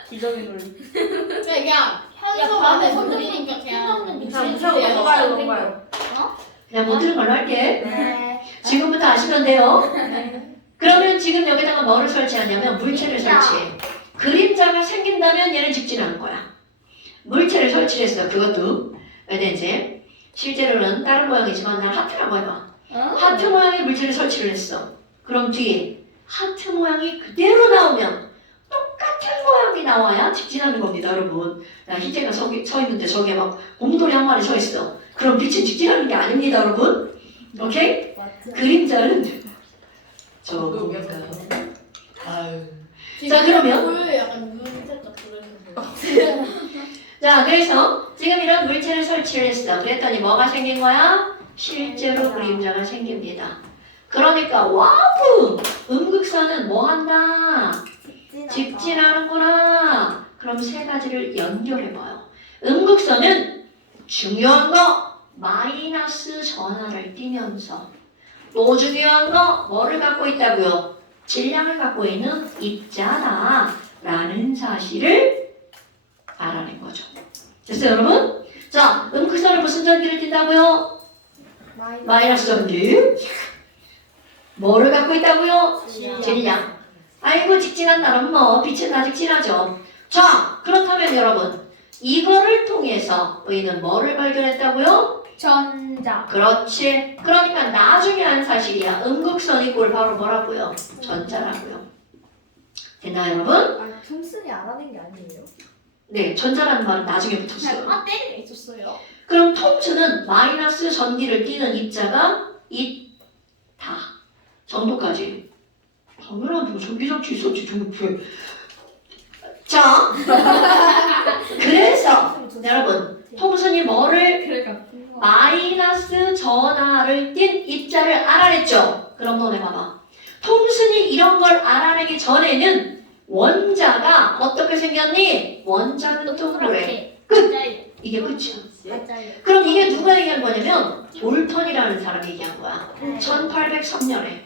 기적의 논리. 그냥 현수 안에 선생님이니까 그냥 자, 무시하고 넘어가요. 그냥 못 들은 걸로 할게. 네. 지금부터 아시면 돼요. 그러면 지금 여기다가 뭐를 설치하냐면 물체를 설치해. 그림자가 생긴다면 얘는 직진하는 거야. 물체를 설치했어. 그것도 왜냐지 실제로는 다른 모양이지만 난 하트라고 해봐. 하트 모양의 물체를 설치를 했어. 그럼 뒤에 하트 모양이 그대로 나오면 똑같은 모양이 나와야 직진하는 겁니다, 여러분. 나 희재가 서 있는데 저기에 막 곰돌이 한 마리 서 있어. 그럼 빛은 직진하는 게 아닙니다, 여러분. 오케이? 그림자는 저겁니다. 아유. 자, 그러면 약간 눈 살짝 부르는 자, 그래서 지금 이런 물체를 설치를 했어. 그랬더니 뭐가 생긴 거야? 실제로 그림자가 생깁니다. 그러니까 와우! 음극선은 뭐 한다? 직진하는구나. 그럼 세 가지를 연결해봐요. 음극선은 중요한 거 마이너스 전하를 띠면서 또 중요한 거 뭐를 갖고 있다고요? 질량을 갖고 있는 입자다 라는 사실을 알아낸 거죠. 됐어요, 여러분? 자, 음극선은 무슨 전기를 띈다고요? 마이너스 전기. 뭐를 갖고 있다고요? 질량. 아이고 직진한다면 뭐 빛은 다 직진하죠. 자, 그렇다면 여러분 이거를 통해서 우리는 뭐를 발견했다고요? 전자. 그렇지. 그러니까 나중에 한 사실이야. 음극선이 꼴 바로 뭐라고요? 전자라고요. 됐나요, 여러분? 아, 톰슨이 알아낸 게 아니에요? 네, 전자라는 말은 나중에 붙었어요. 때리게 있었어요. 그럼 톰슨은 마이너스 전기를 띠는 입자가 있다 정도까지. 당연하죠. 전기장치 있었지. 저기 자, 그래서 여러분 톰슨이 뭐를 그러니까 마이너스 전하를 띤 입자를 알아냈죠. 그럼 너네 봐봐. 톰슨이 이런 걸 알아내기 전에는 원자가 어떻게 생겼니? 원자는 동그래. 끝! 이게 끝이야. 맞아요. 그럼 이게 누가 얘기한 거냐면 볼턴이라는 사람이 얘기한 거야. 1803년에.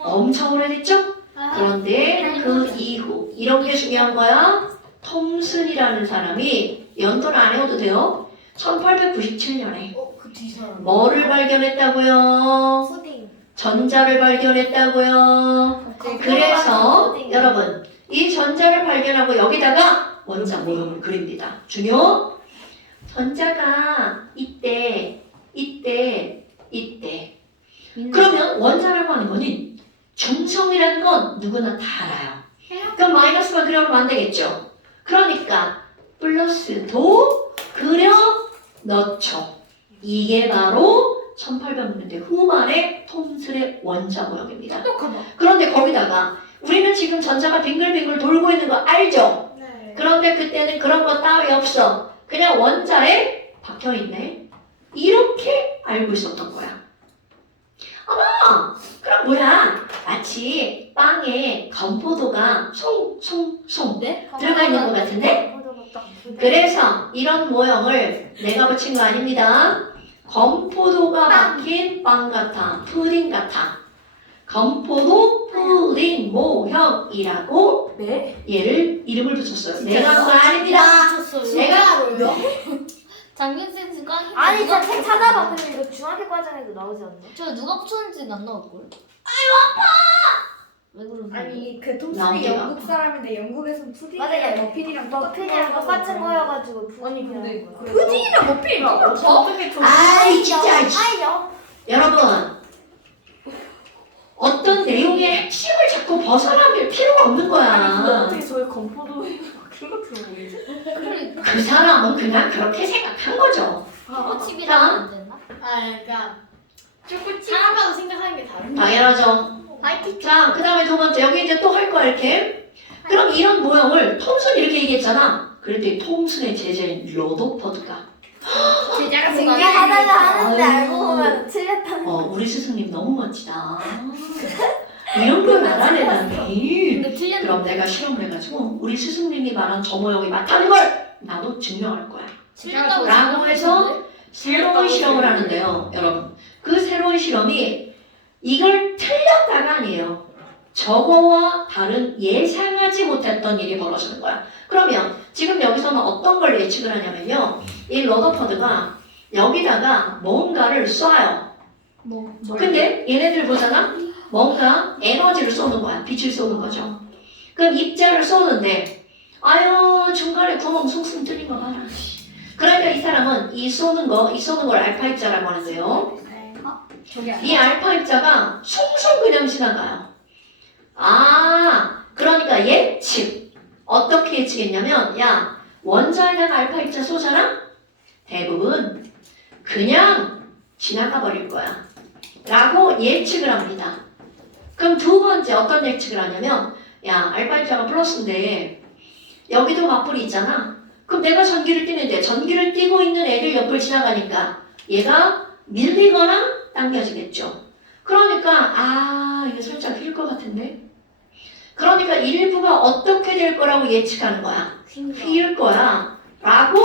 엄청 오래됐죠? 그런데 그 이후 이런 게 중요한 거야. 톰슨이라는 사람이 연도는 안 외워도 돼요. 1897년에 그 뒤사람. 뭐를 발견했다고요? 푸딩. 전자를 발견했다고요. 그래서 여러분 이 전자를 발견하고 여기다가 원자 모형을 그립니다. 중요. 전자가 이때. 그러면 원자라고 하는 거는 중성이라는 건 누구나 다 알아요. 그럼 마이너스만 그려놓으면 안 되겠죠. 그러니까 플러스도 그려 넣죠. 이게 바로 1800년대 후반의 톰슨의 원자 모형입니다. 그런데 거기다가 우리는 지금 전자가 빙글빙글 돌고 있는 거 알죠? 네. 그런데 그때는 그런 거 따위 없어. 그냥 원자에 박혀있네. 이렇게 알고 있었던 거야. 어머! 그럼 뭐야? 마치 빵에 건포도가 송 네? 들어가 있는 것 같은데? 그래서 이런 모형을 내가 붙인 거 아닙니다. 건포도가 박힌 빵 같아. 푸딩 같아. 건포도 푸딩 모형이라고 네? 얘를 이름을 붙였어요. 내가 한 거 아닙니다. 내가 장균 센스가 아니 진짜 책 찾아봐. 근데 이거 중학교 과정에도 나오지 않나? 저 누가 붙였는지는 안 나올걸? 왜 그러세요? 아니 그 톰슨이 나오게가. 영국 사람인데 영국에서는 푸딩이랑 맞아요. 머핀이랑 머핀이랑 똑같은 거여가지고 아니 근데 푸딩이랑 머핀이 똑같아? 어떻게 저 아이 진짜 아이요. 여러분 어떤 내용의 핵심을 자꾸 벗어나길 필요가 없는 거야. 어떻게 저희 건포도에 큰 거 들어보이지? 그 사람은 그냥 그렇게 생각한 거죠. 초코칩이랑 안 됐나? 그러니까 사람마다 생각하는 게 다른데. 당연하죠. 화이트 자, 그 다음에 두 번째. 여기 이제 또 할 거야, 이렇게. 그럼 이런 모형을 톰슨 이렇게 얘기했잖아. 그랬더니 톰슨의 제자인 러더퍼드가 제자가 징계하다가 하는데 아유. 알고 보면 틀렸다는. 우리 스승님 너무 멋지다. 이런 걸 알아내다니. 근데 틀렸는데. 그럼 내가 실험을 해가지고 우리 스승님이 말한 저 모형이 맞다는 걸 나도 증명할 거야. 틀렸다고 라고 해서 새로운 실험을 하는데요, 여러분. 그 새로운 실험이 이걸 틀렸다가 아니에요. 저거와 다른 예상하지 못했던 일이 벌어지는 거야. 그러면 지금 여기서는 어떤 걸 예측을 하냐면요. 이 러더퍼드가 여기다가 뭔가를 쏴요. 근데 얘네들 보잖아? 뭔가 에너지를 쏘는 거야. 빛을 쏘는 거죠. 그럼 입자를 쏘는데 아유 중간에 구멍 숭숭 뚫린 거 봐라. 그러니까 이 사람은 이 쏘는 걸 알파 입자라고 하는데요. 이 알파 입자가 숭숭 그냥 지나가요. 그러니까 예측. 어떻게 예측했냐면 야 원자에다가 알파 입자 쏘잖아? 대부분 그냥 지나가 버릴 거야. 라고 예측을 합니다. 그럼 두 번째 어떤 예측을 하냐면 야 알파 입자가 플러스인데 여기도 맞불이 있잖아. 그럼 내가 전기를 띠는데 전기를 띠고 있는 애들 옆을 지나가니까 얘가 밀리거나 당겨지겠죠. 그러니까 이게 살짝 휠 것 같은데. 그러니까 일부가 어떻게 될 거라고 예측하는 거야. 휠 거야. 라고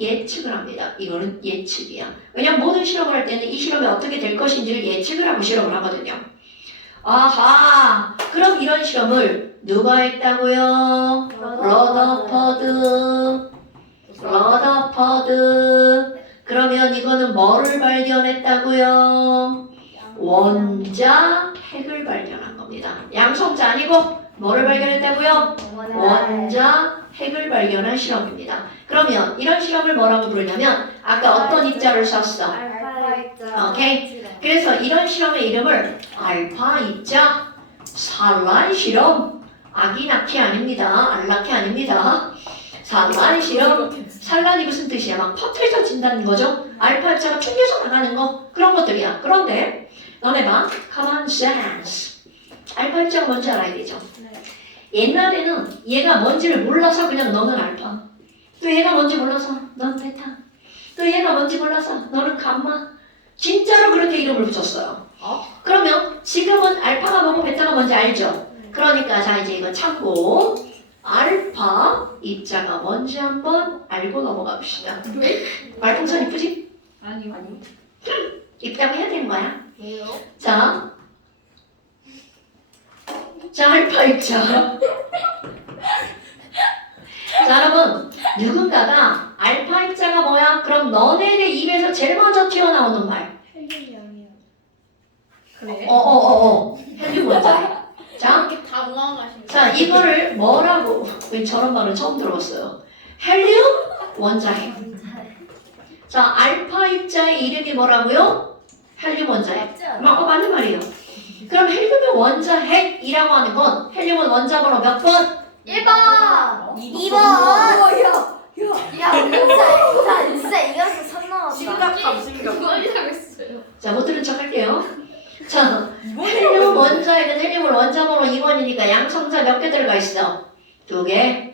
예측을 합니다. 이거는 예측이야. 왜냐면 모든 실험을 할 때는 이 실험이 어떻게 될 것인지를 예측을 하고 실험을 하거든요. 아하! 그럼 이런 실험을 누가 했다고요? 러더퍼드. 그러면 이거는 뭐를 발견했다고요? 원자 핵을 발견한 겁니다. 양성자 아니고 뭐를 발견했다고요? 원자 핵을 발견한 실험입니다. 그러면 이런 실험을 뭐라고 부르냐면 아까 어떤 입자를 썼어? 알파 입자. 오케이. 그래서 이런 실험의 이름을 알파 입자 산란 실험. 아기 낳기 아닙니다. 안낳기 아닙니다. 산란 실험. 산란이 무슨 뜻이야? 막 퍼트려진다는 거죠. 알파 입자가 튕겨서 나가는 거 그런 것들이야. 그런데 너네 봐. common sense. 알파 입자가 뭔지 알아야 되죠. 옛날에는 얘가 뭔지를 몰라서 그냥 너는 알파. 또 얘가 뭔지 몰라서 넌 베타. 또 얘가 뭔지 몰라서 너는 감마. 진짜로 그렇게 이름을 붙였어요. 그러면 지금은 알파가 뭐고 베타가 뭔지 알죠? 그러니까 자 이제 이거 참고 알파 입자가 뭔지 한번 알고 넘어가 봅시다. 말풍선 이쁘지? 아니요. 입다고 해야 되는 거야. 왜요? 자 알파 입자. 자 여러분 누군가가 알파 입자가 뭐야? 그럼 너네의 입에서 제일 먼저 튀어나오는 말. 그래? 헬륨 원자. 자, 이렇게 다 올라가시는 자 이거를 뭐라고? 왜 저런 말을 처음 들어봤어요. 헬륨 원자핵. 자 알파 입자의 이름이 뭐라고요? 헬륨 원자핵. 맞는 말이에요. 그럼 헬륨의 원자핵이라고 하는 건 헬륨은 원자 번호 몇 번? 1번. 2번. 야 진짜 이겨서 선 넘었다. 그걸 잘했어요. 자 못 들은 척 할게요. 자 헬륨 원자핵은 헬륨을 원자 번호 2번이니까 양성자 몇 개 들어가 있어? 2개.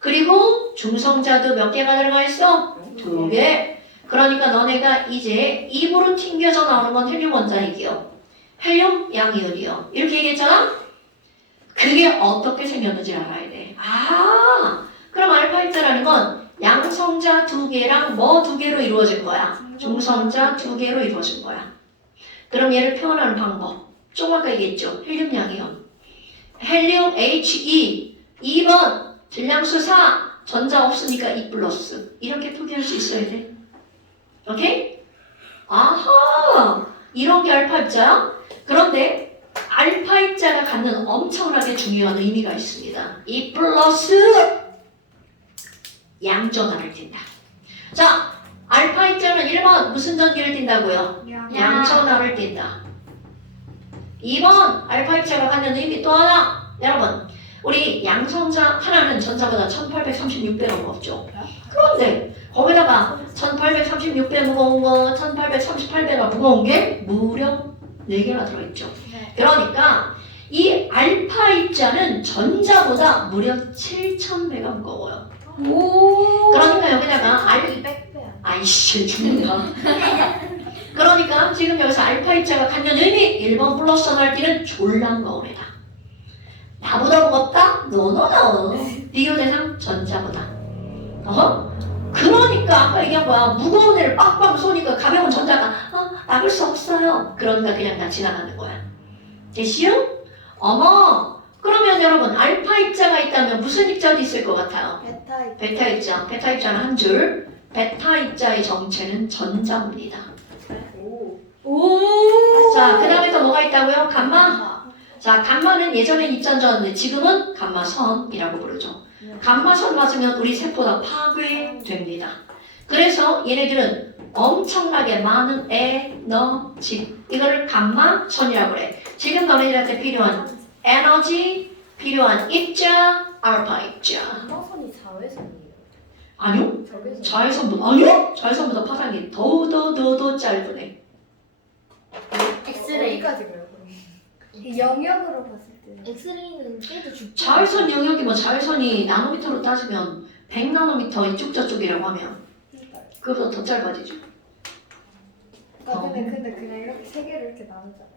그리고 중성자도 몇 개가 들어가 있어? 2개. 그러니까 너네가 이제 입으로 튕겨져 나오는 건 헬륨 원자핵이요. 헬륨 양이온이요. 이렇게 얘기했잖아? 그게 어떻게 생겼는지 알아야 돼. 그럼 알파 입자라는 건 양성자 2개랑 뭐 2개로 이루어진 거야? 중성자 2개로 이루어진 거야. 그럼 얘를 표현하는 방법. 조금 아까 얘기했죠. 헬륨 양이온. 헬륨 He 2번 질량수 4 전자 없으니까 2 플러스. 이렇게 표기할 수 있어야 돼. 오케이? 이런 게 알파 입자야? 그런데 알파 입자가 갖는 엄청나게 중요한 의미가 있습니다. 2 플러스 양전하를 띈다. 자, 알파 입자는 1번 무슨 전기를 띈다고요? 양전하를 띈다. 2번 알파 입자가 갖는 의미 또 하나. 여러분, 우리 양성자 하나는 전자보다 1836배가 무겁죠. 그런데 거기다가 1836배 무거운 거, 1838배가 무거운 게 무려 4개나 들어있죠. 네. 그러니까 이 알파 입자는 전자보다 무려 7000배가 무거워요. 오. 그러니까 여기다가 200배. 아이씨 죽는다. 그러니까 지금 여기서 알파 입자가 갖는 의미 1번 플러스 날뛰는 졸라 무거움이다. 나보다 무겁다? 노노노. 비교 대상 전자보다. 그러니까 아까 얘기한 거야. 무거운 애를 빡빡 쏘니까 가벼운 전자가 막을 수 없어요. 그러니까 그냥 다 지나가는 거야. 됐시요? 어머. 그러면 여러분 알파 입자가 있다면 무슨 입자도 있을 것 같아요? 베타 입. 베타 입자. 베타 입자는 한 줄. 베타 입자의 정체는 전자입니다. 오. 자, 그 다음에 또 뭐가 있다고요? 감마. 자, 감마는 예전엔 입자였는데 지금은 감마선이라고 부르죠. 감마선 맞으면 우리 세포가 파괴됩니다. 그래서 얘네들은 엄청나게 많은 에너지, 이거를 감마선이라고 그래. 지금 너네들한테 필요한 에너지, 필요한 입자, 알파 입자. 감마선이 자외선이에요. 아니요? 적외선. 자외선보다, 아니요? 자외선보다 파장이 더 짧으네. 엑스레이까지 그래요. 이 영역으로 봤을 때. 엑스레이는 깨도 죽죠. 자외선 영역이 뭐 자외선이 나노미터로 따지면 100나노미터 이쪽 저쪽이라고 하면 그거보다 더 짧아지죠. 그러니까 근데 그냥 이렇게 세 개를 이렇게 나누잖아요.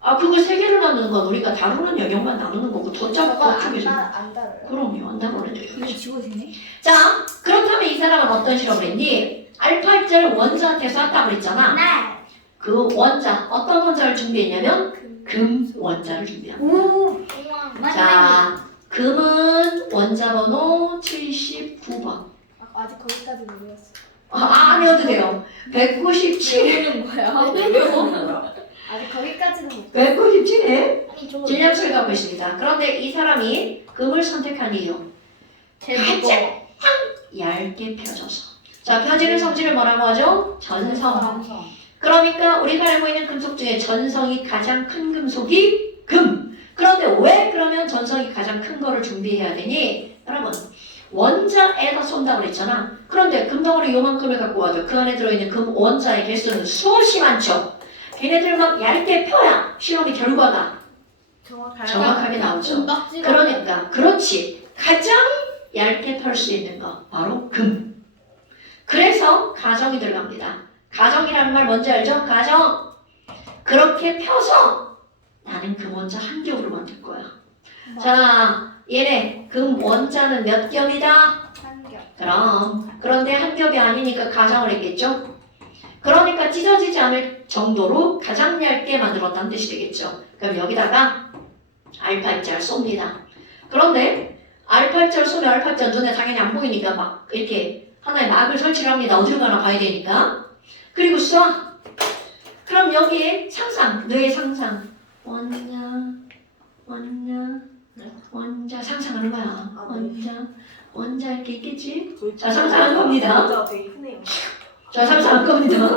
아, 그걸 세 개를 나누는 건 우리가 다루는 영역만 나누는 거고 더 짧고 저거 저쪽이죠. 안 다뤄요. 그럼요, 안 다루는 이게 영역이죠. 지워지네? 자, 그렇다면 이 사람은 어떤 실험을 했니? 알파 입자를 원자한테 쐈다고 그랬잖아. 네. 그 원자, 어떤 원자를 준비했냐면 금 원자를 준비합니다. 오. 자, 금은 원자 번호 79번. 아직 거기까지 모르겠어. 아니어도 돼요. 197. 이거는 뭐야? 아직 거기까지는 못. 197에 아니 저거 질량철이 갖고 있습니다. 그런데 이 사람이 금을 선택한 이유. 가장 얇게 펴져서. 자, 펴지는 성질을 뭐라고 하죠? 전성. 그러니까 우리가 알고 있는 금속 중에 전성이 가장 큰 금속이 금. 그런데 왜 그러면 전성이 가장 큰 거를 준비해야 되니? 여러분, 원자에다 쏜다고 그랬잖아. 그런데 금덩어리 요만큼을 갖고 와도 그 안에 들어있는 금 원자의 개수는 수없이 많죠. 걔네들 막 얇게 펴야 실험의 결과가 정확하게 나오죠. 그러니까 그렇지. 가장 얇게 펼 수 있는 거 바로 금. 그래서 가정이 들어갑니다. 가정이라는 말 뭔지 알죠? 가정. 그렇게 펴서 나는 금 원자 한 겹으로 만들 거야. 자, 얘네 금 원자는 몇 겹이다? 한 겹. 그런데 한 겹이 아니니까 가정을 했겠죠? 그러니까 찢어지지 않을 정도로 가장 얇게 만들었다는 뜻이 되겠죠. 그럼 여기다가 알파 입자를 쏩니다. 그런데 알파 입자를 쏘면 알파 입자 눈에 당연히 안 보이니까 막 이렇게 하나의 막을 설치를 합니다. 어디로 가나 봐야 되니까. 그리고 쏴. 그럼 여기에 상상, 뇌의 상상. 원자 상상하는 거야. 원자 이렇게 있겠지? 자, 상상한 겁니다. 진짜 되게 크네요. 자, 상상한 겁니다.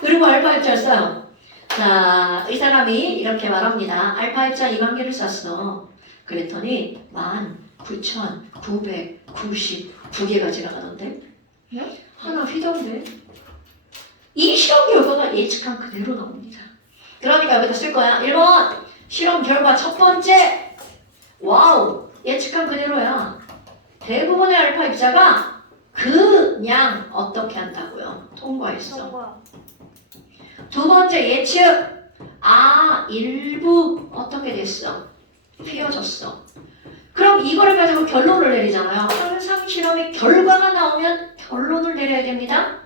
그리고 알파 입자를 쏴요. 자, 이 사람이 이렇게 말합니다. 알파 입자 2만 개를 쐈어. 그랬더니 19,999개가 지나가던데? 하나 휘던데? 이 실험 결과가 예측한 그대로 나옵니다. 그러니까 여기다 쓸 거야. 1번 실험 결과 첫 번째. 와우, 예측한 그대로야. 대부분의 알파 입자가 그냥 어떻게 한다고요? 통과했어. 정과. 두 번째 예측. 일부 어떻게 됐어? 휘어졌어. 그럼 이거를 가지고 결론을 내리잖아요. 항상 실험의 결과가 나오면 결론을 내려야 됩니다.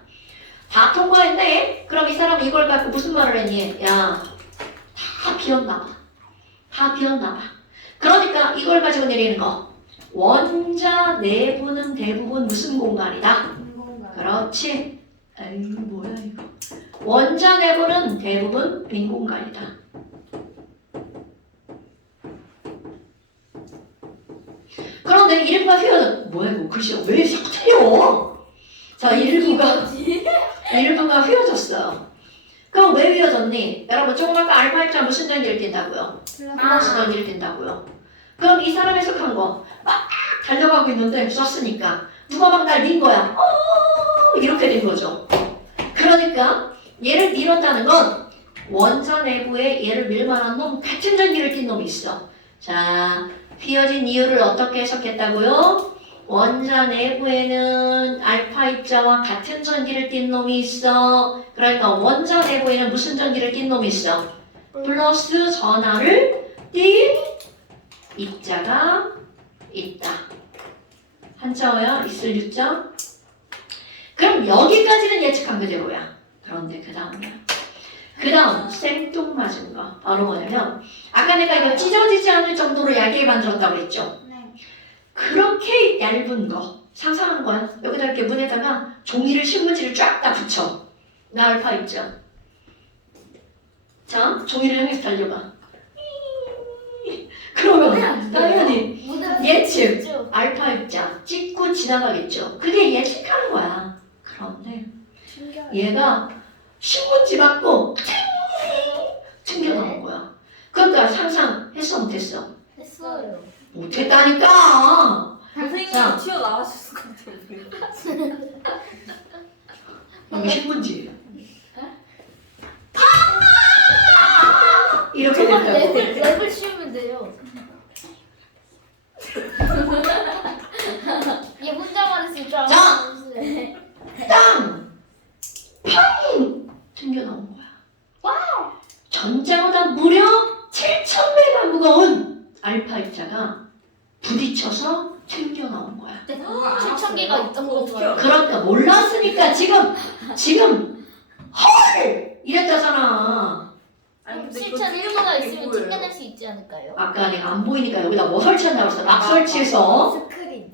다 통과했네? 그럼 이 사람은 이걸 갖고 무슨 말을 했니? 야, 다 비었나 봐. 그러니까 이걸 가지고 내리는 거. 원자 내부는 대부분 무슨 공간이다? 공간. 그렇지. 에이, 뭐야 이거. 원자 내부는 대부분 빈 공간이다. 그런데 일부가 휘어져. 뭐야 이거 글씨가 왜 자꾸 틀려? 자, 일부가 휘어졌어. 그럼 왜 휘어졌니? 여러분 조금 아까 알파 입자 무슨 전기를 띈다고요? 플러스 전기를 띈다고요. 그럼 이 사람 해석한 거 막 달려가고 있는데 쐈으니까 누가 막 날 민 거야. 이렇게 된 거죠. 그러니까 얘를 밀었다는 건 원자 내부에 얘를 밀만한 놈, 같은 전기를 띤 놈이 있어. 자, 휘어진 이유를 어떻게 해석했다고요? 원자 내부에는 알파 입자와 같은 전기를 띤 놈이 있어. 그러니까 원자 내부에는 무슨 전기를 띤 놈이 있어? 플러스 전하를 띤 입자가 있다. 한자어야? 있을 유자? 그럼 여기까지는 예측한 그대로야. 그런데 그 다음 생뚱맞은 거 바로 뭐냐면 아까 내가 이거 찢어지지 않을 정도로 얇게 만들었다고 했죠. 네. 그렇게 얇은 거 상상하는 거야. 여기다 이렇게 문에다가 종이를 신문지를 쫙 다 붙여. 나 알파 입자. 자, 종이를 향해서 달려가. 그러면 당연히 예측 알파 입자 찍고 지나가겠죠. 그게 예측하는 거야. 그런데 얘가 신문지 맞고 튕겨나온 거야. 그러니까 상상했어 못했어? 했어요. 못했다니까. 선생님이 자. 튀어나가셨을 것 같아요. 여기 신문지. 이렇게 저만 된다고. 랩을 씌우면 돼요. 얘 혼자만 했을 줄 알았어. 땅! 팡! 튕겨나온 거야. 와우! 전자보다 무려 7,000배가 무거운 알파 입자가 부딪혀서 튕겨나온 거야. 7,000개가 있던 거죠. 그러니까 몰랐으니까 지금 헐! 이랬다잖아. 아니 근데 그거 7,000개가 있으면 뭐예요? 튕겨낼 수 있지 않을까요? 아까 내가 안 보이니까 여기다 뭐 설치한다고 했어. 막 설치해서 스크린.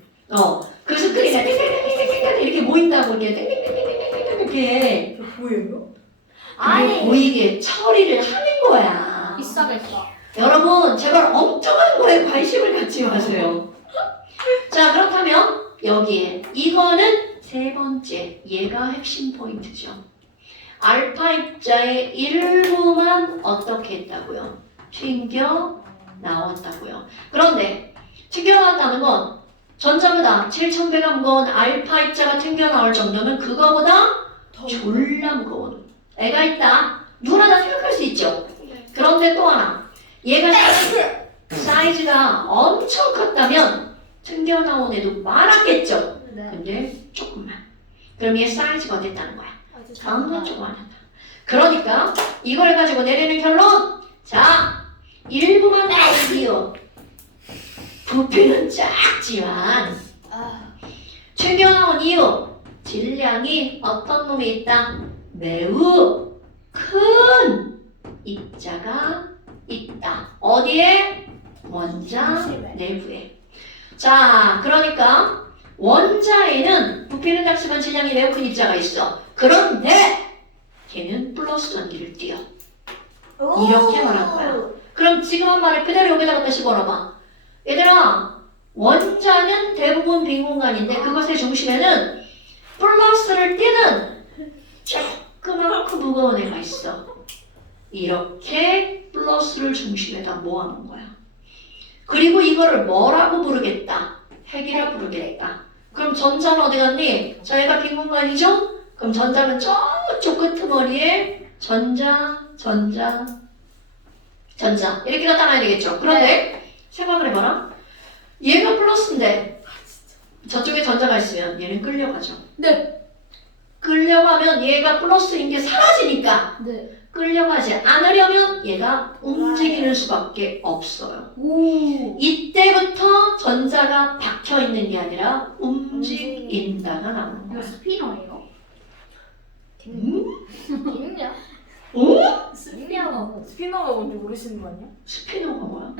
그 스크린에 땡땡땡땡땡 이렇게 모인다고 이렇게 그게 뭐예요? 그게 보이게 처리를 하는 거야. 비싸겠다. 여러분 제발 엉뚱한 거에 관심을 갖지 마세요. 자 그렇다면 여기에 이거는 세 번째 얘가 핵심 포인트죠. 알파 입자의 일부만 어떻게 했다고요? 튕겨 나왔다고요. 그런데 튕겨 나왔다는 건 전자보다 7,000배가 무거운 알파 입자가 튕겨 나올 정도면 그거보다 졸라 무거운 애가 있다. 누구나 다 생각할 수 있죠. 그런데 또 하나 얘가 사이즈가 엄청 컸다면 튕겨나온 애도 많았겠죠. 네. 근데 조금만. 그럼 얘 사이즈가 어땠다는 거야? 아주 강도 조그만하다. 그러니까 이걸 가지고 내리는 결론. 자, 일부만 나온 이유. 부피는 작지만 아, 튕겨나온 이유. 질량이 어떤 놈이 있다? 매우 큰 입자가 있다. 어디에? 원자 내부에. 자, 그러니까 원자에는 부피는 작지만 질량이 매우 큰 입자가 있어. 그런데 걔는 플러스 전기를 띄어. 이렇게 말한 거야. 그럼 지금 한 말을 그대로 여기다 갖다 집어넣어봐. 얘들아, 원자는 대부분 빈 공간인데 그것의 중심에는 플러스를 띄는 조그맣고 무거운 애가 있어. 이렇게 플러스를 중심에다 모아놓은 거야. 그리고 이거를 뭐라고 부르겠다? 핵이라 부르겠다. 그럼 전자는 어디 갔니? 자, 얘가 빈 공간이죠? 그럼 전자는 저쪽 끄트머리에 전자 이렇게 나타나야 되겠죠. 그런데 생각을 해봐라. 얘가 플러스인데 저쪽에 전자가 있으면 얘는 끌려가죠. 네. 끌려가면 얘가 플러스인 게 사라지니까 네. 끌려가지 않으려면 얘가 움직이는 수밖에 없어요. 오. 이때부터 전자가 박혀 있는 게 아니라 움직인다가 나오는 이거 거야. 스피너예요? 있냐? 어? 있냐고. 스피너가 뭔지 모르시는 거 아니야? 스피너가 뭐야?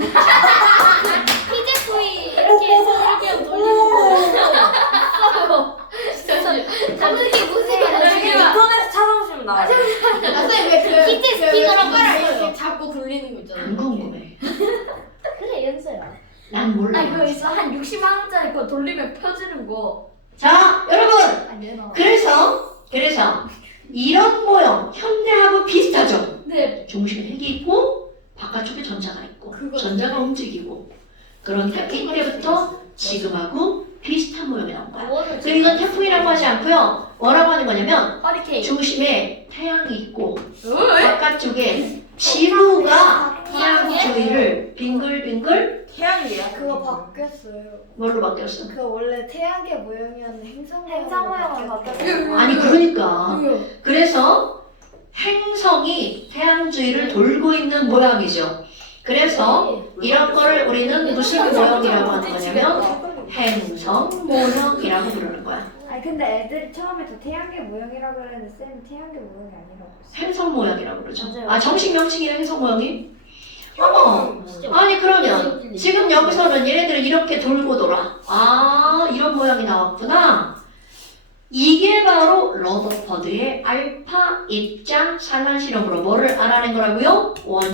피제토이 이렇게 해서 이렇게 하고 돌리는 거 있어요. 당연히 무슨 나중에 인터넷 찾아보시면 나와요. 선생님 왜그 히트 스피너랑 이렇게 잡고 굴리는 거 있잖아요. 안 궁금해. 그래 연서야. 난 몰라. 아니 그거 있어 한 60만 원짜리 거 돌리면 펴지는 거. 자, 여러분. 아니 얘나. 그래서 이런 모형 현대하고 비슷하죠. 네. 중심에 핵이 있고 바깥쪽에 전자가 있고 그거- 전자가 움직이고 그런데 이때부터 지금하고 비슷한 모양이 나온 거야. 뭐를 그리고 이건 태풍이라고 하지 않고요. 뭐라고 하는 거냐면 허리케인. 중심에 태양이 있고 바깥쪽에 지구가 태양 주위를 빙글빙글 태양이야. 그거 바뀌었어요. 뭘로 바뀌었어? 그 원래 태양계 모형이었는데 행성 행성 모양으로 바뀌었어요. 아니 그러니까 그래서 행성이 태양 주위를 돌고 있는 모양이죠. 그래서 이런 거를 우리는 무슨 모형이라고 하는 거냐면 행성 모형이라고 부르는 거야. 아니 근데 애들이 처음에 저 태양계 모형이라고 그랬는데 쌤이 태양계 모형이 아니라고 했어. 행성 모양이라고 그러죠. 맞아요. 아 정식 명칭이에요 행성 모양이? 아니 그러면 지금 여기서는 얘네들은 이렇게 돌고 돌아. 아 이런 모양이 나왔구나. 이게 바로 러더퍼드의 알파 입장 산란 실험으로 뭐를 알아낸 거라고요?